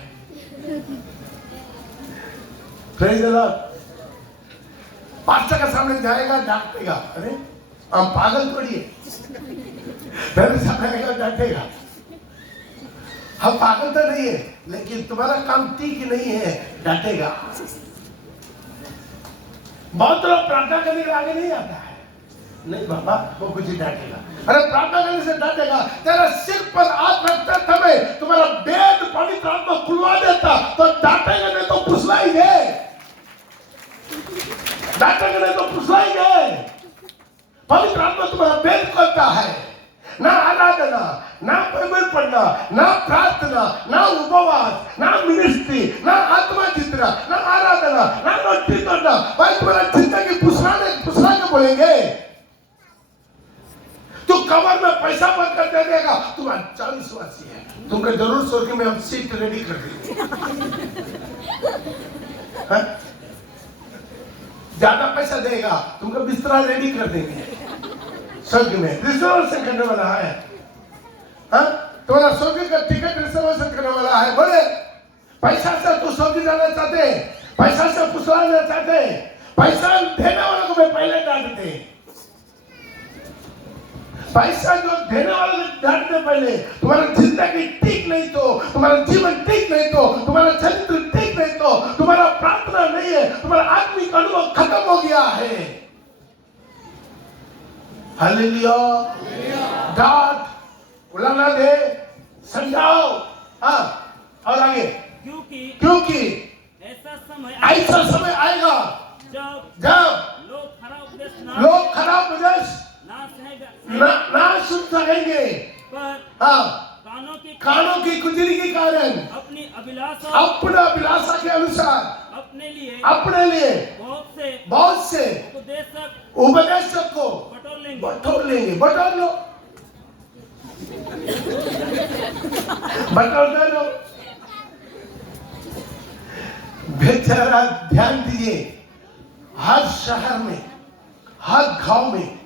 प्रेज़ द लॉर्ड, पास्टर के सामने जाएगा डांटेगा, अरे हम पागल थोड़ी है, मेरे सामने डांटेगा। हम पागल तो नहीं है, लेकिन तुम्हारा काम ठीक नहीं है, डांटेगा। बहुत लोग प्रार्थना करने के आगे नहीं आता है, नहीं बाबा वो कुछ ही डांटेगा। अरे प्रार्थना करने से डांटेगा, तेरा सिर पर हाथ रखता समय तुम्हारा वेद पवित्र आत्मा खुलवा देता तो डांटेगा नहीं तो फुसलाएंगे, डांटेगा नहीं तो फुसलाएंगे। पवित्र आत्मा तुम्हारा वेद करता है, ना आराधना, ना बाइबल पढ़ना, ना प्रार्थना, ना उपवास, ना मिनिस्ट्री, ना आत्मा चित्रा, ना आराधना, ना रोटी तोड़ना, भाई तुम्हारा जिंदगी फुसला के बोलेंगे। तू कवर में पैसा भर कर दे देगा, तुम 40 वर्षीय है, तुमको जरूर सोच के मैं हम सीट रेडी कर देंगे। ज्यादा पैसा देगा, तुमको बिस्तरा रेडी कर देंगे स्वर्ग में, रिजर्वेशन करने वाला है। तुम्हारा स्वर्ग का टिकट रिजर्वेशन करने वाला है। बोले पैसा से तू स्वर्ग जाना चाहते, पैसा से फुसलाना चाहते, पैसा देने वालों को मैं पहले डांटते, पैसा जो देने वाले डांटने पहले। तुम्हारा जिंदगी ठीक नहीं तो, तुम्हारा जीवन ठीक नहीं तो, तुम्हारा चरित्र ठीक नहीं तो, तुम्हारा प्रार्थना नहीं है, तुम्हारा आत्मिक अनुभव खत्म हो गया है। हालेलुया। डांट, बुलाना दे, समझाओ, हाँ, और आगे। क्योंकि ऐसा समय आएगा जब लोग खराब उपदेश ना सुन सकेंगे, हाँ, कानों की खुजली के कारण अपनी अभिलाषा के अनुसार अपने लिए बहुत से उपदेशक को बटोर लेंगे। बटोर लो, बटोर दे लो। बेचारा ध्यान दीजिए, हर शहर में, हर गांव में,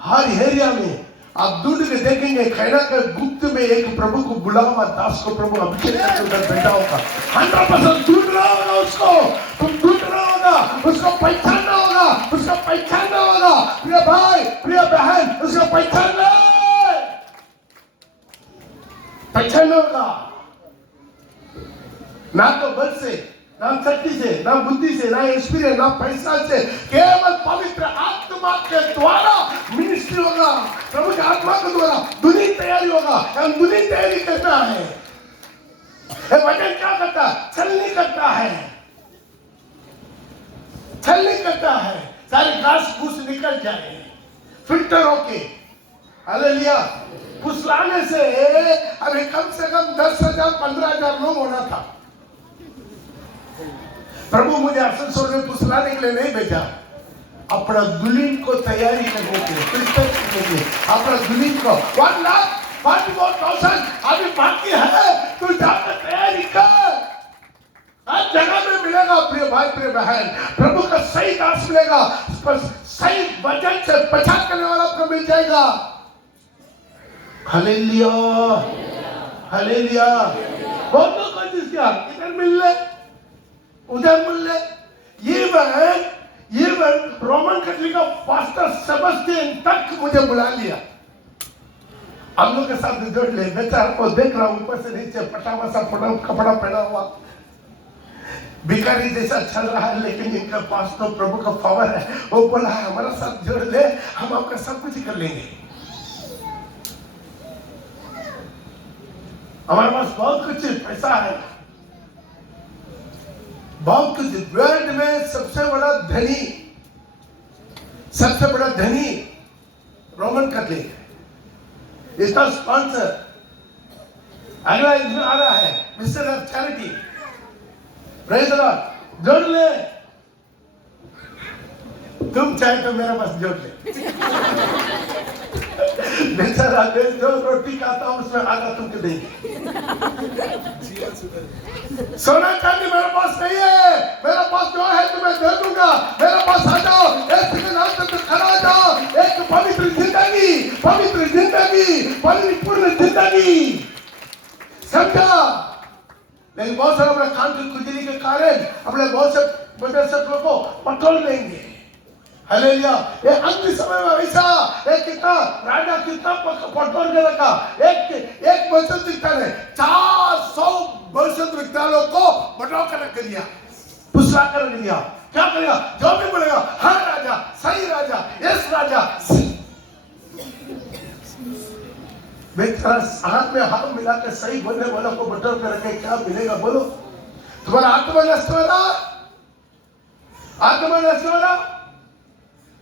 हर एरिया में आप ढूंढ के देखेंगे, खैना के गुप्त में एक प्रभु को बुला हुआ दास को प्रभु अभिषेक करके बैठा होगा। 100% ढूंढ रहा होगा उसको, तुम ढूंढ रहा होगा, उसको पहचानना होगा, उसको पहचानना होगा। प्रिय भाई, प्रिय बहन, उसको पहचानना होगा। ना तो बल से, ना शक्ति से, ना बुद्धि से, ना एक्सपीरियंस, ना पैसा से, केवल पवित्र आत्मा के द्वारा मिनिस्ट्री होगा। प्रभु की आत्मा के द्वारा दुनिया तैयारी होगा। हम दुनिया तैयारी करना है। वचन क्या करता है? छलनी करता है, छलनी करता है, सारी घास फूस निकल जाए फिल्टर होके। हालेलुया। फुसलाने से हमें कम से कम 10,000 15,000 लोग होना था। प्रभु मुझे आसनसोल में फुसलाने के लिए नहीं भेजा, अपना दुल्हन को तैयारी करने के लिए, अपना दुल्हन को 1,44,000 अभी बाकी है, तू जाकर तैयारी कर। हर जगह में मिलेगा प्रिय भाई, प्रिय बहन, प्रभु का सही दास मिलेगा, सही वचन से प्रचार करने वाला आपको मिल जाएगा। Hallelujah, hallelujah. बहुत लोग कोशिश किया, इधर मिल ले, उधर मिल ले। ये रोमन कैथोलिक का पास्टर सेबस्टियन तक मुझे बुला लिया। हम लोग के साथ जोड़ ले, बेचारा को देख रहा हूं ऊपर से नीचे पटावा सा कपड़ा पहना हुआ, भिखारी जैसा चल रहा है, लेकिन इनका पास तो प्रभु का पावर है। वो बोला हमारा साथ जोड़ ले, हम आपका सब कुछ कर लेंगे। हमारे पास बहुत कुछ पैसा है, बहुत कुछ। वर्ल्ड में सबसे बड़ा धनी रोमन कैथोलिक। इसका स्पॉन्सर अगला इसमें आ रहा है, mister of charity. Praise the Lord. जोड़ ले, तुम चाहे तो मेरे पास जोड़ ले। बेचारा जो रोटी खाता हूं उसमें आधा तुमको देंगे। सोना चांदी मेरे पास नहीं है, मेरे पास जो है तुम्हें दे दूंगा। मेरे पास आ जाओ, एक नाम से खड़ा हो जाओ। एक पवित्र जिंदगी, पवित्र जिंदगी, परिपूर्ण जिंदगी, समझा। लेकिन बहुत सारे अपने काम की खुजली के कारण अपने बहुत से बदरसकों को पटोल लेंगे। हालेलुया। ये अंतिम समय में ऐसा एक कितना राजा कितना पटोर के रखा, एक वचन दिखता है 400 वचन विद्यालयों को बटोर कर रख दिया, पुसला कर दिया। क्या करेगा? जो भी बोलेगा हाँ राजा, सही राजा, यस राजा। बेचारा हाथ में हाथ मिला के सही बोलने वालों को बटोर कर रखे, क्या मिलेगा बोलो? तुम्हारा आत्मा नष्ट हो रहा, आत्मा नष्ट हो रहा,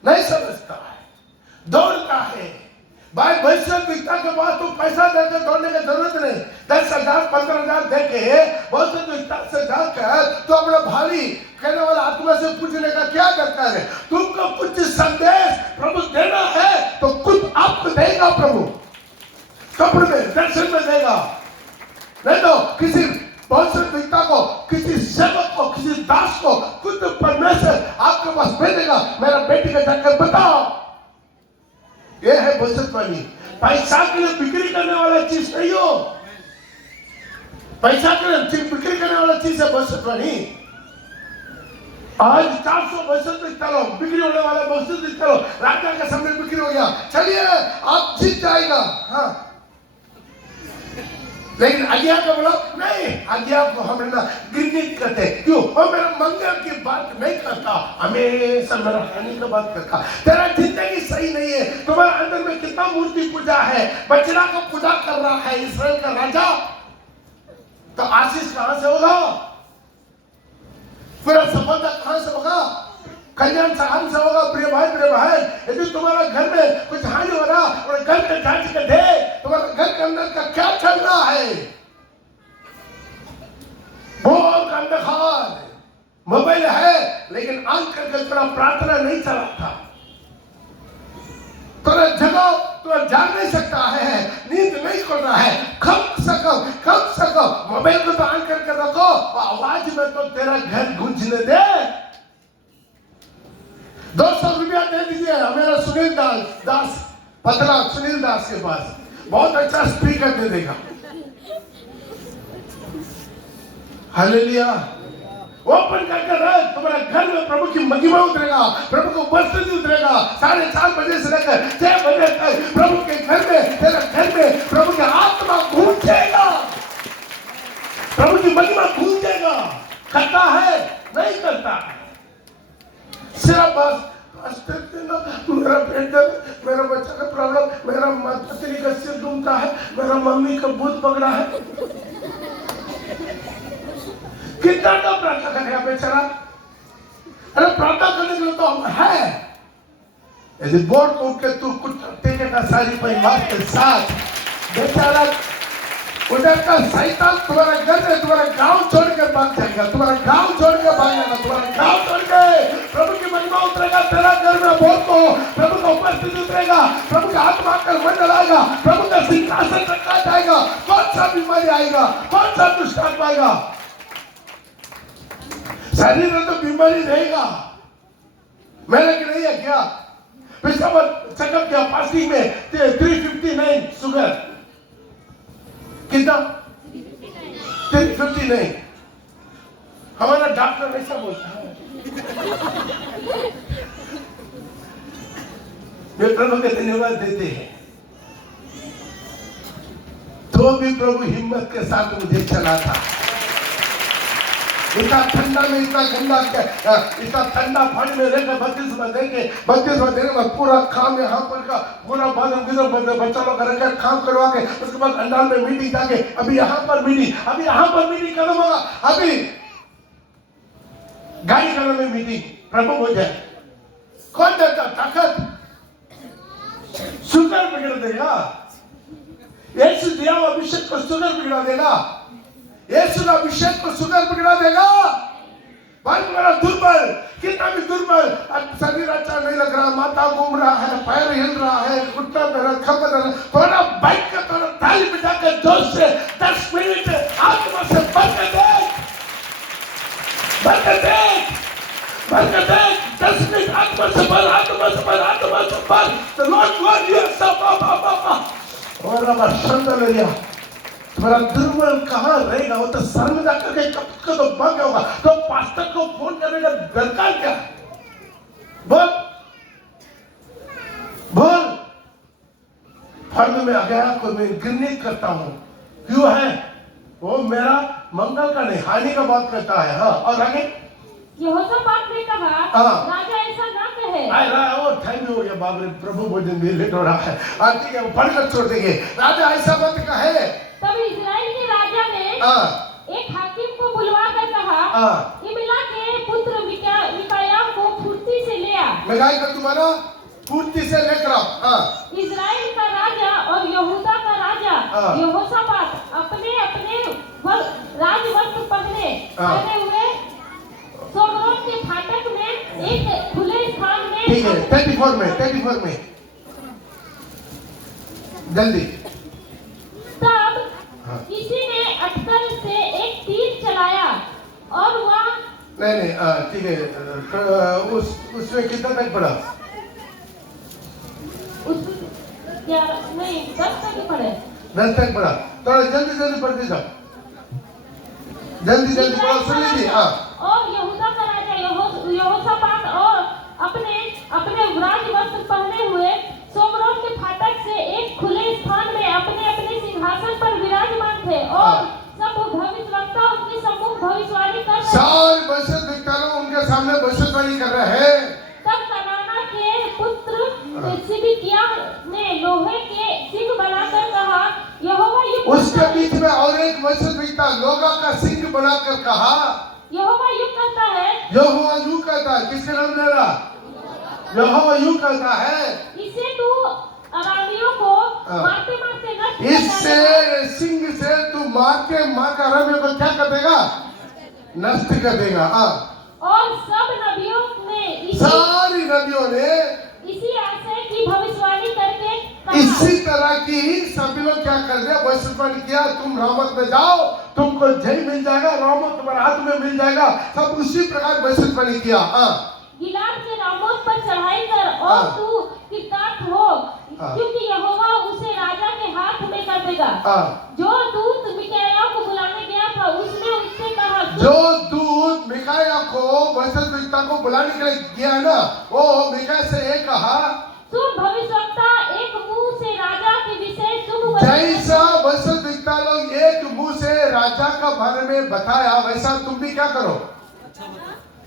नहीं समझता है, दौड़ता है। भाई भविष्य विद्या के बाद तुम पैसा देकर दौड़ने की जरूरत नहीं। 10,000 15,000 देके भविष्य विद्या से जाकर तो अपना भारी कहने वाला आत्मा से पूछने का क्या दरकार है? तुमको कुछ संदेश प्रभु देना है तो कुछ आपको देगा प्रभु, कपड़े में दर्शन में देगा, नहीं तो किसी भविष्य विद्या को, किसी सेवक को, किसी दास को खुद परमेश्वर आपके पास भेजेगा। मेरा बेटी का जाकर बताओ, ये है भविष्यवाणी। पैसा के लिए बिक्री करने वाला चीज नहीं हो, पैसा के लिए बिक्री करने वाला चीज है भविष्यवाणी। आज 400 भविष्य चलो बिक्री होने वाला भविष्य चलो, राजा के सामने बिक्री हो गया, चलिए आप जीत जाएगा। हाँ, लेकिन आज्ञा का बोला नहीं, आज्ञा को हम ना गिरनी करते। क्यों? वो मेरा मंगल की बात नहीं करता, हमेशा मेरा हानि का बात करता। तेरा जिंदगी सही नहीं है, तुम्हारे अंदर में कितना मूर्ति पूजा है, बछड़ा को पूजा कर रहा है इस्राएल का राजा, तो आशीष कहां से होगा? पूरा सफलता कहां से होगा? कल्याण कहां से होगा? प्रिय भाई प्रिय बहन, यदि तुम्हारा घर में कुछ हानि हो रहा और घर के जांच कर दे, तुम्हारा घर के अंदर का क्या चल रहा है? बहुत अंधकार, मोबाइल है लेकिन आंख करके तेरा प्रार्थना नहीं चलाता, तेरा जगह तो जाग नहीं सकता है, नींद नहीं कर रहा है, कम से कम मोबाइल को तो ऑन करके रखो, आवाज में तो तेरा घर गूंजने दे। 200 रुपया दे दीजिए मेरा सुनील दास पतला सुनील दास के पास, बहुत अच्छा स्पीकर दे देगा। हालेलुया। ओपन करके रख, तुम्हारे घर में प्रभु की महिमा उतरेगा, प्रभु को उपस्थिति उतरेगा। 4:30 बजे से लेकर 6 बजे तक प्रभु के घर में, तेरे घर में प्रभु की आत्मा गूंजेगा, प्रभु की महिमा गूंजेगा। करता है नहीं करता है, सिर्फ बस मेरा पेट दर्द, मेरा बच्चा का प्रॉब्लम, मेरा पत्नी का सिर घूमता है, मेरा मम्मी का भूत पकड़ा है। कितना तो प्रार्थना करेगा बेचारा? अरे प्रार्थना करने के लिए तो हम है। यदि बोर्ड को उठ के तू कुछ टेकेगा सारी परिवार के साथ, बेचारा उधर का शैतान तुम्हारा घर में, तुम्हारा गांव छोड़ के भाग जाएगा, तुम्हारा गांव छोड़ के भाग जाएगा, तुम्हारा गांव छोड़ के प्रभु की महिमा उतरेगा तेरा घर में। बोल को प्रभु का उपस्थिति उतरेगा, प्रभु का आत्मा का मंडल आएगा, प्रभु का सिंहासन रखा जाएगा। कौन सा बीमारी आएगा, कौन सा दुष्ट आत्मा आएगा? शरीर में तो बीमारी रहेगा, मैंने कि नहीं है क्या? पिछला बार चेकअप किया फास्टिंग में 359 शुगर, कितना? 359। हमारा डॉक्टर ऐसा बोलता है। वे प्रभु के धन्यवाद देते हैं, तो भी प्रभु हिम्मत के साथ मुझे चलाता। इतना ठंडा में, इतना गंदा, इतना ठंडा फंड में रहकर 32 देने में पूरा काम यहाँ पर का पूरा बच्चा लोग रखकर काम करवा के, उसके बाद अंडाल में मीटिंग जाके, अभी यहाँ पर मीटिंग खत्म होगा, अभी गाड़ी कलर में मीटिंग, प्रभु हो जाए। कौन देता ताकत? शुगर बिगड़ देगा, यीशु दिया हुआ अभिषेक को शुगर बिगड़ा देगा, यीशु का अभिषेक को शुगर बिगड़ा देगा। भाई तुम्हारा दुर्बल, कितना भी दुर्बल, शरीर अच्छा नहीं लग रहा, माथा घूम रहा है, पैर हिल रहा है, घुटना दर्द, खबर दर्द, थोड़ा बाइक का थोड़ा ताली बजाकर जोश से 10 मिनट आत्मा से भर के देख, 10 मिनट आत्मा से भर, तो लॉर्ड यू सब और अब संत ले लिया। तुम्हारा दुर्बल कहाँ रहेगा? वो तो शर्मिंदा करके कब तो भाग होगा, तो पास्टर को फोन करने का दरकार क्या? बोल, में गया को मैं गिरने करता हूँ। क्यों है? वो मेरा मंगल का नहीं हानि का बात करता है। हाँ, और आगे यहोशापात ने कहा, हाँ। राजा ऐसा ना कहे। वो टाइम हो गया, बाप रे, प्रभु भोजन भी लेट हो रहा है। ठीक है, पढ़कर छोड़ देंगे। राजा ऐसा मत कहे। तब इजराइल के राजा ने एक हाकिम को बुलवा कर कहा, इमला के पुत्र मिकाया को फुर्ती से ले आ। मिकाया का तुम्हारा फुर्ती से लेकर आओ। इजराइल का राजा और यहूदा का राजा यहोशापात अपने अपने राजवस्त्र पहने हुए सोगरोन के फाटक में एक खुले स्थान में। ठीक है, 34 में जल्दी। तब किसी ने अटकल से एक तीर चलाया और वह नहीं, ठीक है, उसमें कितना तक पड़ा? क्या नहीं, 10 तक पड़े। 10 तक पड़ा। थोड़ा जल्दी पढ़ते जाओ, जल्दी बोलो, सुन लीजिए। और यहूदा का राजा यहोशापात और अपने राजवस्त्र पहने हुए सोगरोन के फाटक से एक खुले स्थान में अपने सिंहासन पर विराजमान थे और सब भविष्यवक्ता उनके सम्मुख भविष्यवाणी कर रहे। सारे भविष्यवक्ता उनके सामने भविष्यवाणी कर रहे हैं। तब कनाना के पुत्र सिदकिय्याह ने लोहे के सिंह बनाकर कहा, यहोवा युग। उसके बीच में और एक भविष्यवक्ता लोहा का सिंह बनाकर कहा, यहोवा युग कहता है। यहोवा यूं कहता है। किसके नाम ले रहा? यहोवा यूं कहता है, इसे तू अरामियों को मारते नष्ट कर इससे सिंह से तू मार अरामियों को क्या कर देगा? नष्ट कर देगा। और सब नबियों ने सारी नबियों ने इसी आशय की भविष्यवाणी करके कहा। इसी तरह की सभी लोग क्या कर दिया? भविष्यवाणी किया, तुम रामत में जाओ, तुमको जय मिल जाएगा, रामत तुम्हारे हाथ में मिल जाएगा। सब उसी प्रकार भविष्यवाणी किया। गिलाद के रामोत पर चढ़ाई कर और तू किताब हो, क्योंकि यहोवा उसे राजा के हाथ में कर देगा। जो दूत मिकाया को बुलाने गया था उसने उससे कहा, जो दूत मिकाया को भविष्यवक्ता को बुलाने के लिए गया ना, वो मिकाया से एक कहा, सुन भविष्यवक्ता एक मुंह से राजा के विषय शुभ। जैसा भविष्यवक्ता लोग एक मुंह से राजा का बारे में बताया, वैसा तुम भी क्या करो?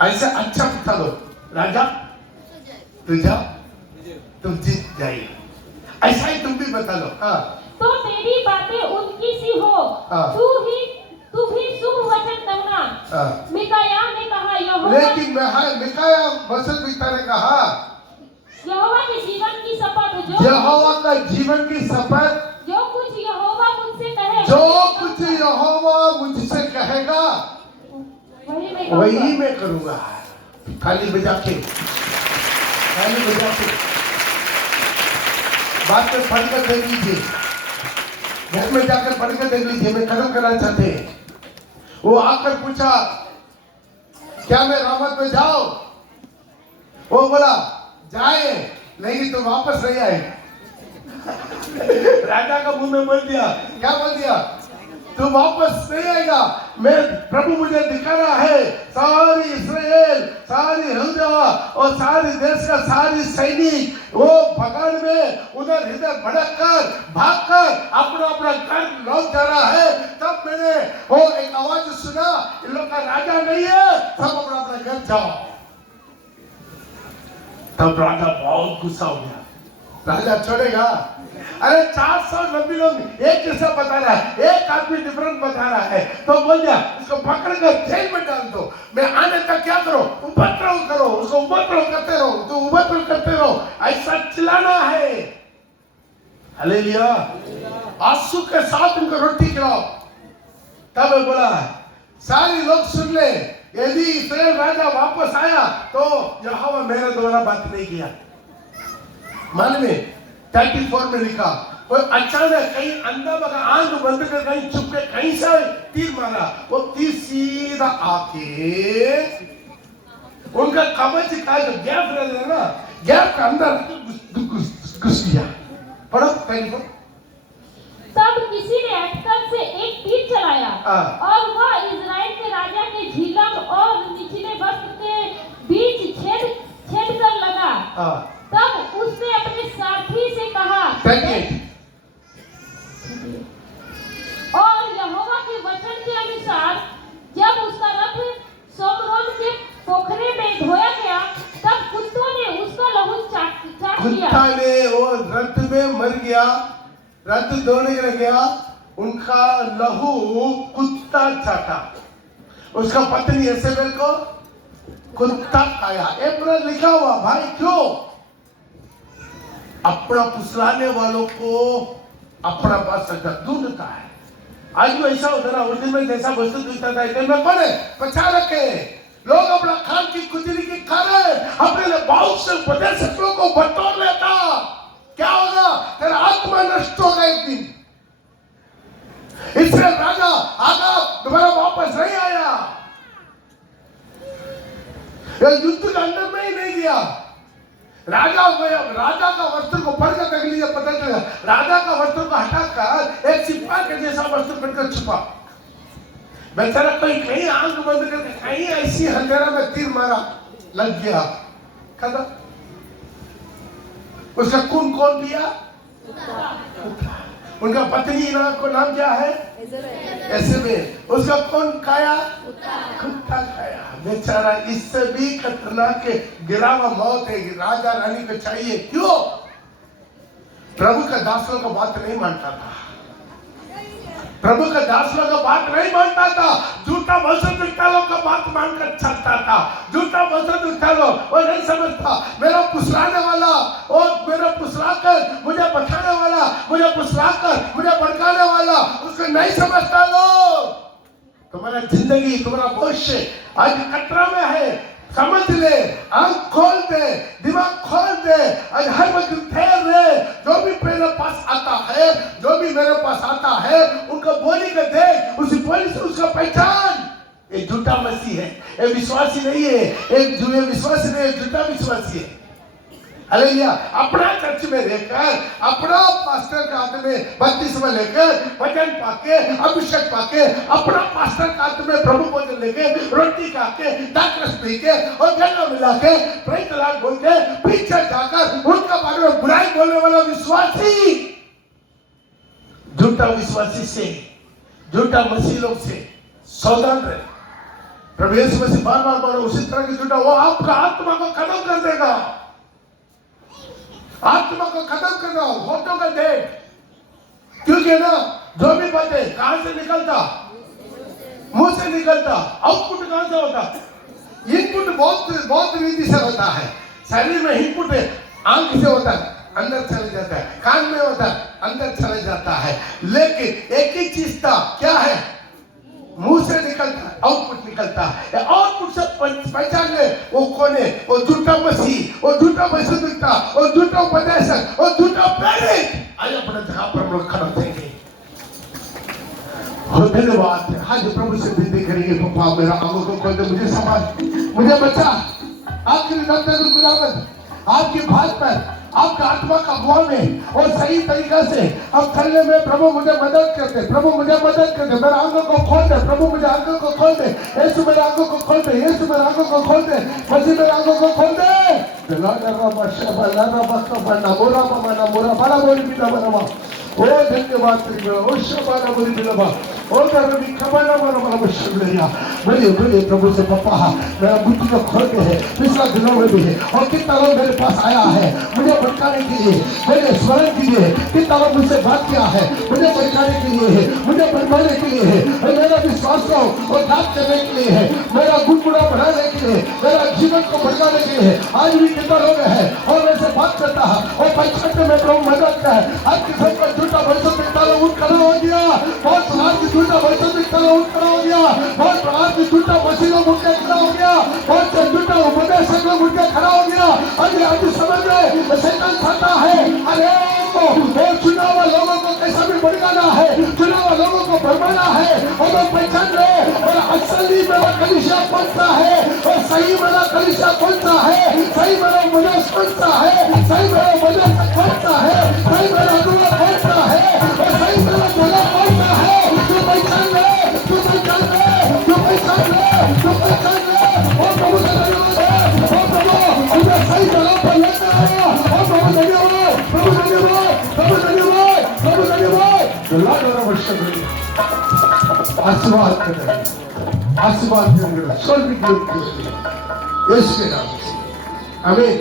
ऐसा अच्छा बता दो, राजा तुम जीत जाइए, ऐसा ही तुम भी बता लो। तो तेरी बातें उनकी सी हो, तू भी शुभ वचन कहना। मिकाया ने कहा, लेकिन मिकाया भविष्यवक्ता ने कहा, यहोवा के जीवन की शपथ, यहोवा का जीवन की शपथ, जो कुछ यहोवा मुझसे कहे, जो कुछ यहोवा मुझसे कहेगा वही मैं करूंगा। खाली बजा के बात में पढ़कर देख लीजिए, घर में जाकर पढ़कर देख लीजिए। मैं खत्म करना चाहते हैं। वो आकर पूछा, क्या मैं रामत में जाओ? वो बोला, जाए, लेकिन तो वापस नहीं आए। राजा का मुंह में बोल दिया, क्या बोल दिया? तू वापस नहीं आएगा। मैं प्रभु मुझे दिखा रहा है, सारी इस्राएल, सारी यहूदा और सारी देश का सारी सैनिक वो भगवान में उधर इधर भड़क कर भाग कर अपना घर लौट जा रहा है। तब मैंने वो एक आवाज सुना, इन लोग का राजा नहीं है, सब अपना घर जाओ। तब राजा बहुत गुस्सा हो गया। राजा छोड़ेगा? अरे 400 नबी लोग एक जैसा बता रहा है, एक आदमी डिफरेंट बता रहा है, तो बोल दिया उसको पकड़कर जेल में डाल दो। मैं आने तक क्या करो? उपद्रव करो, उसको उपद्रव करते रहो, तो उपद्रव करते रहो, ऐसा चिल्लाना है। हालेलुया। आंसू के साथ उनको रोटी खिलाओ। तब बोला, सारे लोग सुन ले, यदि इस्राएल राजा वापस आया तो यहोवा मेरे द्वारा बात नहीं किया। मान में 34 में लिखा, कोई अचानक कहीं अंधा बगा आंख बंद कर कहीं चुप के कहीं से तीर मारा, वो तीर सीधा आके उनका कवच का जो गैप रहता है ना, गैप के अंदर घुस गया। पढ़ो 34। तब किसी ने अटकल से एक तीर चलाया और वह इजराइल के राजा के झिलम और निचले वस्त्र के बीच छेद कर लगा। तब उसने अपने साथी से कहा, किया। कुत्ता ने वो रथ में मर गया, रथ दौड़ने लग गया, उनका लहू कुत्ता चाटा, उसका पत्नी एसेबेल को कुत्ता खाया। एक बार लिखा हुआ, भाई क्यों? अपना फुसलाने वालों को अपना पास ढूंढता है। आज भी ऐसा होता ना, उस दिन में जैसा वस्तु ढूंढता था, इतने में कौन है? बचा रखे लोग अपना खान की कुचली की खा रहे, अपने लिए बहुत से उपदेशकों को बटोर लेता। क्या होगा? तेरा आत्मा नष्ट होगा एक दिन। इसलिए राजा आगाब दोबारा वापस नहीं आया, युद्ध के अंदर में ही नहीं गया। राजा का वस्त्र को पढ़कर देख लीजिए, पता चला राजा का वस्त्र को हटाकर एक सिपाही के जैसा वस्त्र पहनकर छुपा। बेचारा कोई कहीं आंख बंद करके कहीं ऐसी अंधेरा में तीर मारा, लग गया, खत्म। उसका खून कौन पिया? उनका पत्नी को नाम क्या है? एसेबेल। उसका कौन खाया? कुत्ता खाया। बेचारा इससे भी खतरनाक गिरा हुआ मौत है, राजा रानी को चाहिए। क्यों? प्रभु का दासों का बात नहीं मानता था, प्रभु का दासों का बात नहीं मानता था, झूठा वचन विकतालों का बात मानकर चलता था। झूठा वचन विकतालों वो नहीं समझता, मेरा पुसलाने वाला और मेरा पुसलाकर मुझे बचाने वाला, मुझे पुसलाकर मुझे भड़काने वाला, उसको नहीं समझता लोग। तुम्हारा जिंदगी, तुम्हारा भविष्य आज खतरा में है। समझ ले, आंख खोल दे, दिमाग खोल दे, आज हर वक्त ठहर रहे। जो भी मेरे पास आता है, जो भी मेरे पास आता है, उनका बोली का देख, उसी बोली से उसका पहचान। एक झूठा मसीह है, एक विश्वासी नहीं है, एक झूठे विश्वासी नहीं, एक झूठा विश्वासी है। हालेलुया। अपना चर्च में रहकर, अपना पास्टर के हाथ में बपतिस्मा लेकर, वचन पाके, अभिषेक पाके, अपना पास्टर के हाथ में प्रभु भोजन लेके, रोटी खाके, दाखरस पी के और गला मिला के, प्रेज द लॉर्ड बोल के पीछे जाकर उनका बारे में बुराई बोलने वाला विश्वासी, झूठा विश्वासी से, झूठा मसीह लोग से सावधान रहे। प्रभु यीशु मसीह बार-बार बोलो, उसी तरह की झूठा वो आपका आत्मा को खत्म कर देगा। आत्मा को खत्म करना, होठों का देख, क्योंकि ना जो भी बातें कहां से निकलता? मुंह से निकलता। आउटपुट कहां से होता? इनपुट बहुत रीति से होता है। शरीर में इनपुट आंख से होता है, अंदर चले जाता है, कान में होता है, अंदर चले जाता है। लेकिन एक ही चीज था, क्या है? मुंह से निकलता है, आउटपुट निकलता है। आउटपुट से पहचान ले वो कौन है? वो झूठा मसीह, वो झूठा वचनविकता, वो झूठा उपदेशक, वो झूठा प्रेरित। आज अपने जगह पर हम लोग खड़े होंगे। धन्यवाद। आज प्रभु से विनती करेंगे, पापा मेरा आंखों को खोल दे, मुझे समझ, मुझे बचा। आखिरी दफ्तर खुदावंद आपकी भात पर, आपका आत्मा का अगुवा में और सही तरीका से अब चलने में प्रभु मुझे मदद करते, प्रभु मुझे मदद करते। मेरे आंखों को खोल दे प्रभु, मुझे आंखों को खोल दे यीशु, मेरे आंखों को खोल दे यीशु, मेरे आंखों को खोल दे मसीह, मेरे आंखों को खोल दे। ओ धन्यवाद बोलिए प्रभु से, पापा मेरा बुद्धि को खोलते हैं। पिछला दिनों में भी है और कितना लोग मेरे पास आया है मुझे भटकाने के लिए, मेरे स्मरण के लिए, कितना लोग मुझसे बात किया है मुझे भटकाने के लिए है, मुझे भटकाने के लिए है, मेरा विश्वास को और घात करने के लिए है, मेरा गुड़गुड़ा बढ़ाने के लिए, मेरा जीवन को भटकाने के लिए। आज भी कितना लोग है और मेरे से बात करता है और पहचानने में प्रभु मदद है। आज किसी का झूठा भरोसा मिलता है, उठ खड़ा हो गया। बहुत प्रकार की झूठा भरोसा मिलता है, उठ खड़ा हो गया। बहुत प्रकार की झूठा मसीह उठ के खड़ा हो गया। बहुत से झूठा उपदेशक लोग उठ के खड़ा हो गया। आज समझ में शैतान खाता है, अरे चुना हुआ लोगों को कैसा भी भड़काना है, चुना हुआ लोगों को भरमाना है और वो पहचान रहे और असली मेरा कलीसिया कौन सा है और सही मेरा कलीसिया कौन सा है, सही मेरा मनुष्य कौन सा है, सही मेरा मनुष्य कौन सा है, सही मेरा अगुआ कौन सा है और सही मेरा बोला कौन सा है। तू पहचान ले, तू पहचान ले, तू पहचान ले, तू पहचान ले। और प्रभु का धन्यवाद है, और प्रभु मुझे सही जगह पर लेकर आया। और प्रभु धन्यवाद, प्रभु धन्यवाद, प्रभु धन्यवाद, प्रभु धन्यवाद। लाड और अवश्य आशीर्वाद करें, आशीर्वाद देंगे, स्वर्ग की यीशु के नाम से आमीन।